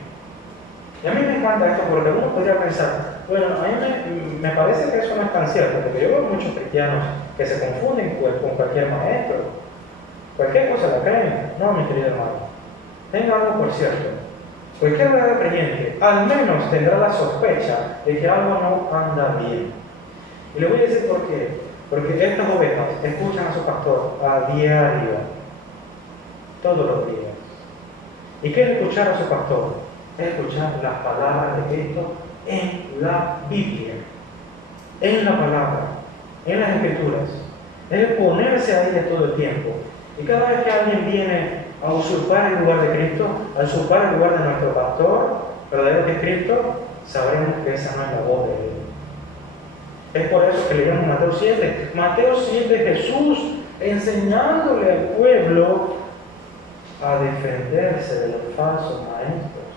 Y a mí me encanta esto porque uno podría pensar, bueno, a mí me parece que eso no es tan cierto, porque yo veo muchos cristianos que se confunden con cualquier maestro. Cualquier cosa la creen. No, mi querido hermano. Tenga algo por cierto. Cualquier verdadero creyente al menos tendrá la sospecha de que algo no anda bien. Y le voy a decir por qué. Porque estas ovejas escuchan a su pastor a diario, todos los días. ¿Y qué es escuchar a su pastor? Es escuchar las palabras de Cristo en la Biblia, en la palabra, en las Escrituras. Es ponerse ahí de todo el tiempo. Y cada vez que alguien viene a usurpar el lugar de Cristo, a usurpar el lugar de nuestro pastor, verdadero que es Cristo, sabremos que esa no es la voz de Él. Es por eso que leemos Mateo 7. Mateo 7, Jesús enseñándole al pueblo a defenderse de los falsos maestros,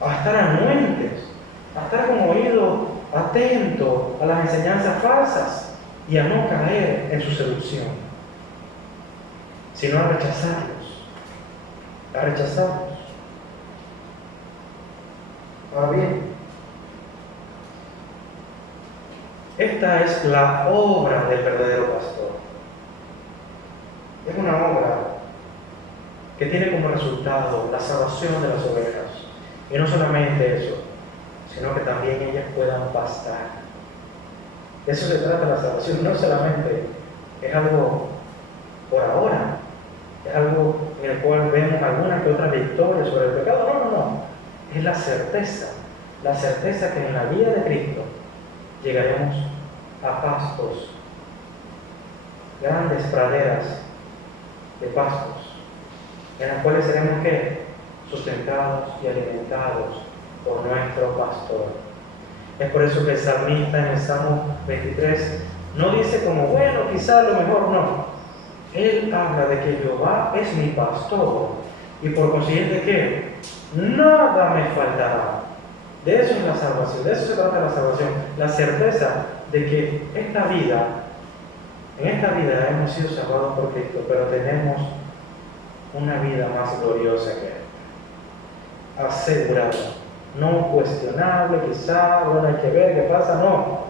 a estar anuentes, a estar con oído atento a las enseñanzas falsas y a no caer en su seducción, sino a rechazarlos, a rechazarlos. Ahora bien, esta es la obra del verdadero pastor. Es una obra que tiene como resultado la salvación de las ovejas. Y no solamente eso, sino que también ellas puedan pastar. De eso se trata la salvación. No solamente es algo por ahora, es algo en el cual vemos alguna que otra victoria sobre el pecado. No. Es la certeza que en la vida de Cristo llegaremos a pastos, grandes praderas de pastos, en las cuales seremos ¿qué? Sustentados y alimentados por nuestro pastor. Es por eso que el salmista en el Salmo 23 no dice como, bueno, quizá a lo mejor no. Él habla de que Jehová es mi pastor y por consiguiente ¿qué? Nada me faltará. De eso es la salvación, de eso se trata la salvación, la certeza de que en esta vida hemos sido salvados por Cristo, pero tenemos una vida más gloriosa que Él, asegurada, no cuestionable, quizá, bueno, hay que ver qué pasa, no,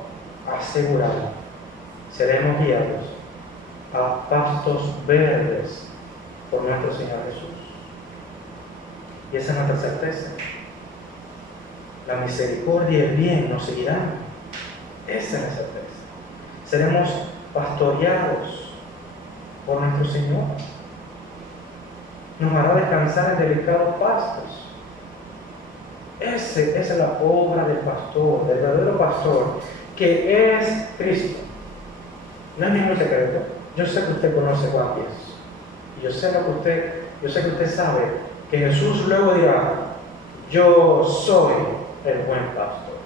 asegurada. Seremos guiados a pastos verdes por nuestro Señor Jesús. Y esa es nuestra certeza. La misericordia y el bien nos seguirán. Esa es la certeza. Seremos pastoreados por nuestro Señor. Nos hará descansar en delicados pastos. Esa es la obra del pastor, del verdadero pastor, que es Cristo. No es ningún secreto. Yo sé que usted conoce Juan 10. Y yo sé que usted sabe que Jesús luego dirá, yo soy el buen pastor.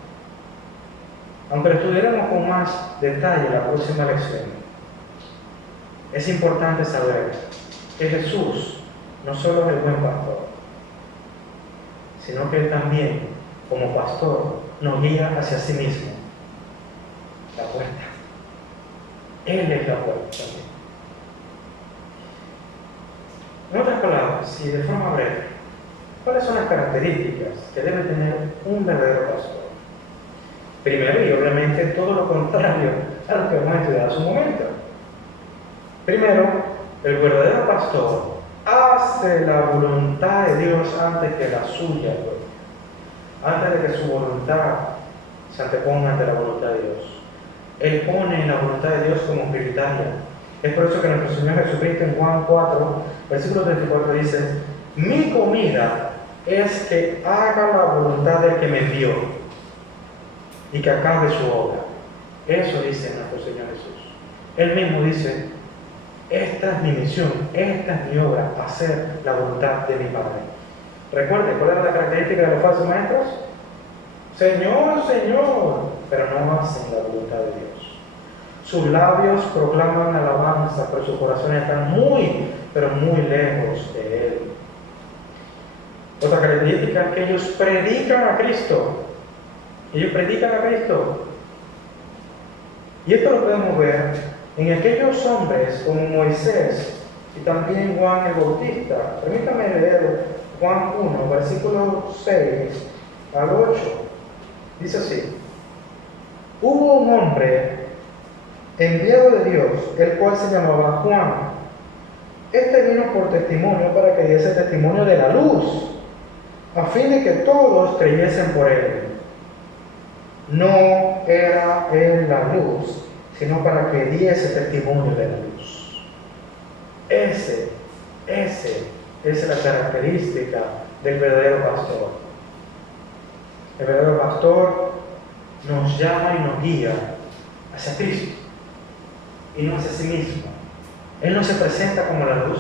Aunque lo estudiaremos con más detalle en la próxima lección, es importante saber que Jesús no solo es el buen pastor, sino que Él también, como pastor, nos guía hacia sí mismo. La puerta. Él es la puerta también. En otras palabras, y de forma breve, ¿cuáles son las características que debe tener un verdadero pastor? Primero, y obviamente todo lo contrario a lo que hemos estudiado hace un momento. Primero, el verdadero pastor hace la voluntad de Dios antes que la suya, antes de que su voluntad se anteponga ante la voluntad de Dios. Él pone la voluntad de Dios como prioritaria. Es por eso que nuestro Señor Jesucristo en Juan 4, versículo 34 dice, mi comida es que haga la voluntad del que me envió y que acabe su obra. Eso dice nuestro Señor Jesús. Él mismo dice, esta es mi misión, esta es mi obra, hacer la voluntad de mi Padre. Recuerde, ¿cuál era la característica de los falsos maestros? Señor, Señor, pero no hacen la voluntad de Dios. Sus labios proclaman alabanza, pero sus corazones están muy, pero muy lejos de Él. Otra característica es que ellos predican a Cristo. Ellos predican a Cristo. Y esto lo podemos ver en aquellos hombres como Moisés y también Juan el Bautista. Permítame leer Juan 1, versículo 6 al 8. Dice así: hubo un hombre enviado de Dios, el cual se llamaba Juan. Este vino por testimonio para que diese testimonio de la luz, a fin de que todos creyesen por él. No era él la luz, sino para que diese testimonio de la luz. Esa es la característica del verdadero pastor. El verdadero pastor nos llama y nos guía hacia Cristo y no hacia sí mismo. Él no se presenta como la luz,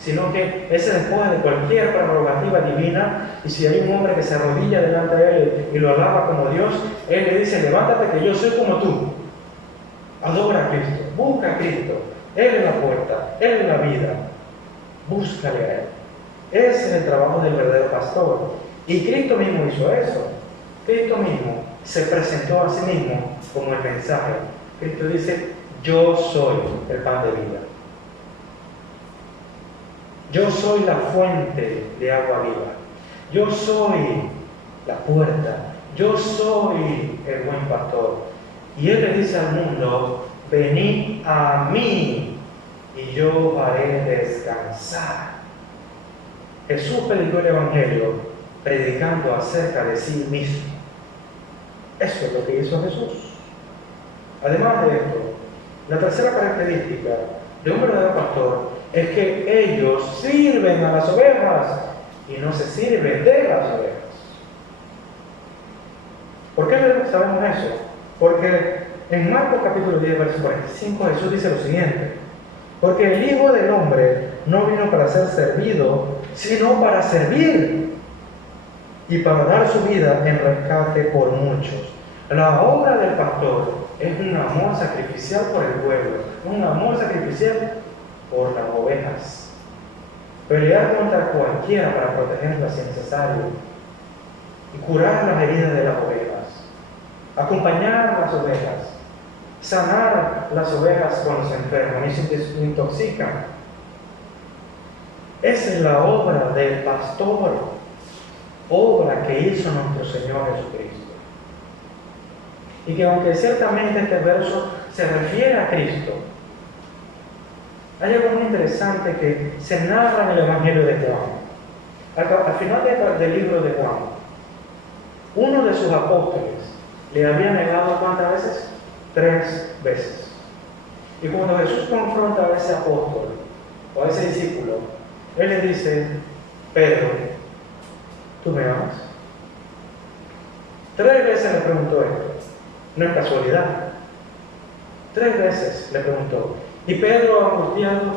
sino que Él se despoja de cualquier prerrogativa divina, y si hay un hombre que se arrodilla delante de Él y lo alaba como Dios, Él le dice: levántate que yo soy como tú. Adora a Cristo, busca a Cristo. Él es la puerta, Él es la vida. Búscale a Él. Ese es el trabajo del verdadero pastor. Y Cristo mismo hizo eso. Cristo mismo se presentó a sí mismo como el mensaje. Cristo dice: yo soy el pan de vida. Yo soy la fuente de agua viva. Yo soy la puerta. Yo soy el buen pastor. Y Él le dice al mundo: venid a mí y yo os haré descansar. Jesús predicó el Evangelio predicando acerca de sí mismo. Eso es lo que hizo Jesús. Además de esto, la tercera característica de un verdadero pastor es que ellos sirven a las ovejas y no se sirven de las ovejas. ¿Por qué sabemos eso? Porque en Marcos capítulo 10, verso 45, Jesús dice lo siguiente: porque el Hijo del Hombre no vino para ser servido, sino para servir y para dar su vida en rescate por muchos. La obra del pastor es un amor sacrificial por el pueblo, un amor sacrificial por las ovejas. Pelear contra cualquiera para protegerlas si es necesario, y curar las heridas de las ovejas, acompañar a las ovejas, sanar las ovejas cuando se enferman y se intoxican. Esa es la obra del pastor, obra que hizo nuestro Señor Jesucristo. Y que aunque ciertamente este verso se refiere a Cristo, hay algo muy interesante que se narra en el Evangelio de Juan. Al final del libro de Juan, uno de sus apóstoles le había negado ¿cuántas veces? 3 veces. Y cuando Jesús confronta a ese apóstol o a ese discípulo, Él le dice: Pedro, ¿tú me amas? 3 veces le preguntó esto. No es casualidad. 3 veces le preguntó. Y Pedro, angustiado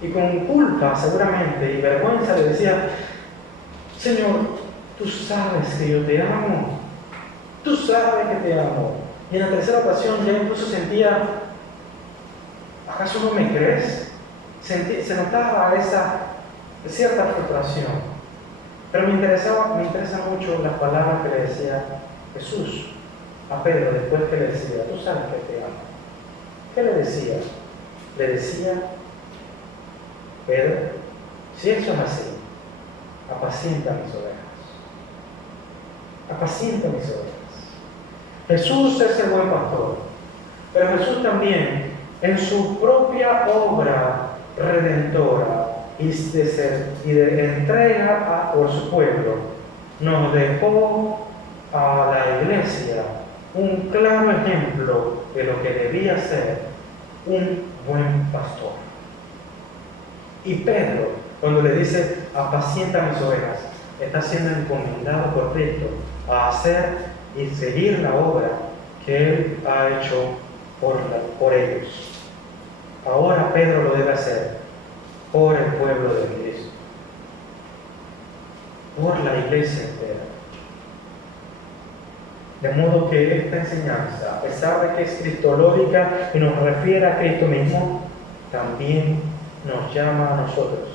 y con culpa seguramente y vergüenza, le decía: Señor, tú sabes que yo te amo. Tú sabes que te amo. Y en la tercera ocasión ya incluso sentía: ¿acaso no me crees? Se notaba esa cierta frustración. Pero me interesan mucho las palabras que le decía Jesús a Pedro después que le decía: tú sabes que te amo. ¿Qué le decía? Le decía: Pedro, si eso es así, apacienta mis ovejas. Apacienta mis ovejas. Jesús es el buen pastor, pero Jesús también, en su propia obra redentora y de entrega por su pueblo, nos dejó a la iglesia un claro ejemplo de lo que debía ser un buen pastor. Y Pedro, cuando le dice: apacienta mis ovejas, está siendo encomendado por Cristo a hacer y seguir la obra que Él ha hecho por ellos. Ahora Pedro lo debe hacer por el pueblo de Cristo, por la iglesia entera. De modo que esta enseñanza, a pesar de que es cristológica y nos refiere a Cristo mismo, también nos llama a nosotros.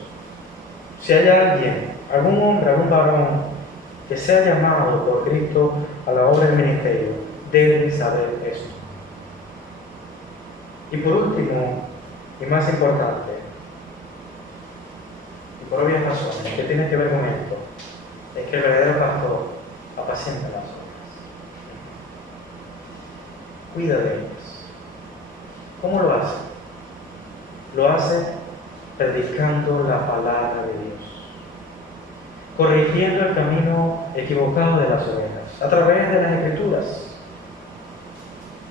Si hay alguien, algún hombre, algún varón que sea llamado por Cristo a la obra del ministerio, debe saber esto. Y por último, y más importante, por obvias razones. ¿Qué tiene que ver con esto? Es que el verdadero pastor apacienta las ovejas. Cuida de ellas. ¿Cómo lo hace? Lo hace predicando la palabra de Dios, corrigiendo el camino equivocado de las ovejas, a través de las Escrituras.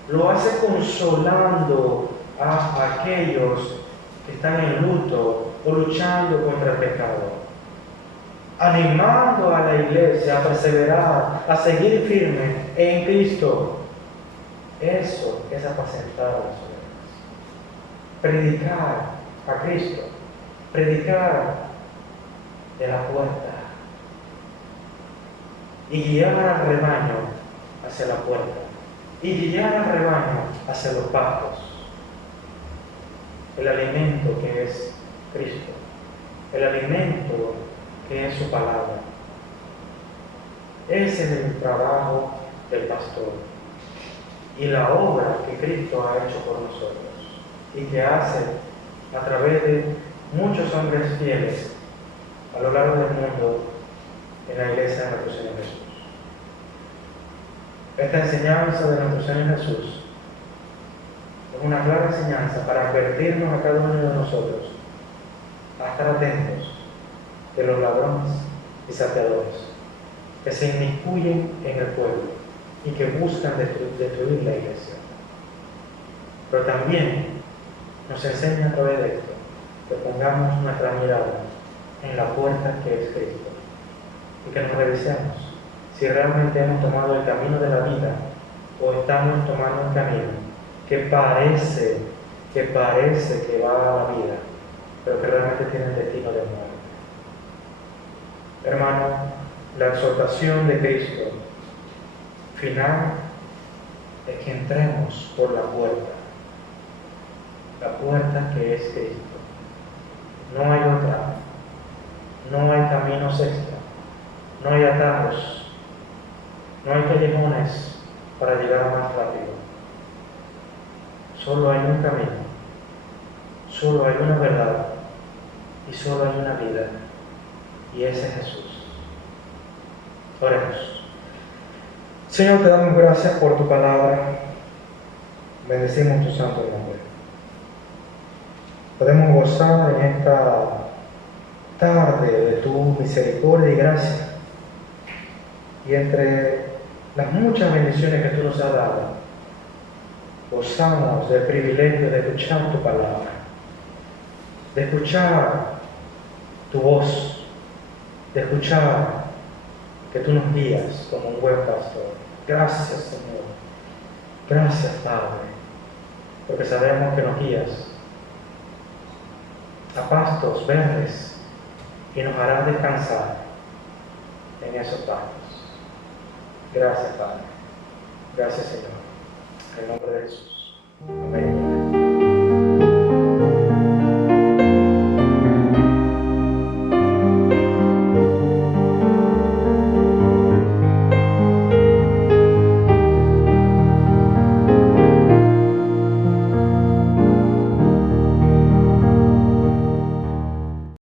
Lo hace consolando a aquellos que están en luto o luchando contra el pecado, animando a la iglesia a perseverar, a seguir firme en Cristo. Eso es apacentar a las ovejas. Predicar a Cristo, predicar de la puerta y guiar al rebaño hacia la puerta y guiar al rebaño hacia los pastos. El alimento que es Cristo, el alimento que es su palabra. Ese es el trabajo del pastor y la obra que Cristo ha hecho por nosotros y que hace a través de muchos hombres fieles a lo largo del mundo en la iglesia de nuestro Señor Jesús. Esta enseñanza de nuestro Señor Jesús es una clara enseñanza para advertirnos a cada uno de nosotros a estar atentos de los ladrones y saqueadores que se inmiscuyen en el pueblo y que buscan destruir la iglesia. Pero también nos enseña a través de esto que pongamos nuestra mirada en la puerta que es Cristo y que nos revisemos si realmente hemos tomado el camino de la vida o estamos tomando un camino que parece que va a la vida, pero que realmente tiene el destino de muerte. Hermano, la exhortación de Cristo final es que entremos por la puerta que es Cristo. No hay otra, no hay caminos extra, no hay atajos, no hay callejones para llegar más rápido. Solo hay un camino, solo hay una verdad y solo hay una vida, y ese es Jesús. Oremos. Señor, te damos gracias por tu palabra, bendecimos tu santo nombre. Podemos gozar en esta tarde de tu misericordia y gracia, y entre las muchas bendiciones que tú nos has dado, gozamos del privilegio de escuchar tu palabra, de escuchar tu voz, de escuchar que tú nos guías como un buen pastor. Gracias, Señor. Gracias, Padre, porque sabemos que nos guías a pastos verdes y nos harás descansar en esos pastos. Gracias, Padre. Gracias, Señor. En el nombre de Jesús. Amén.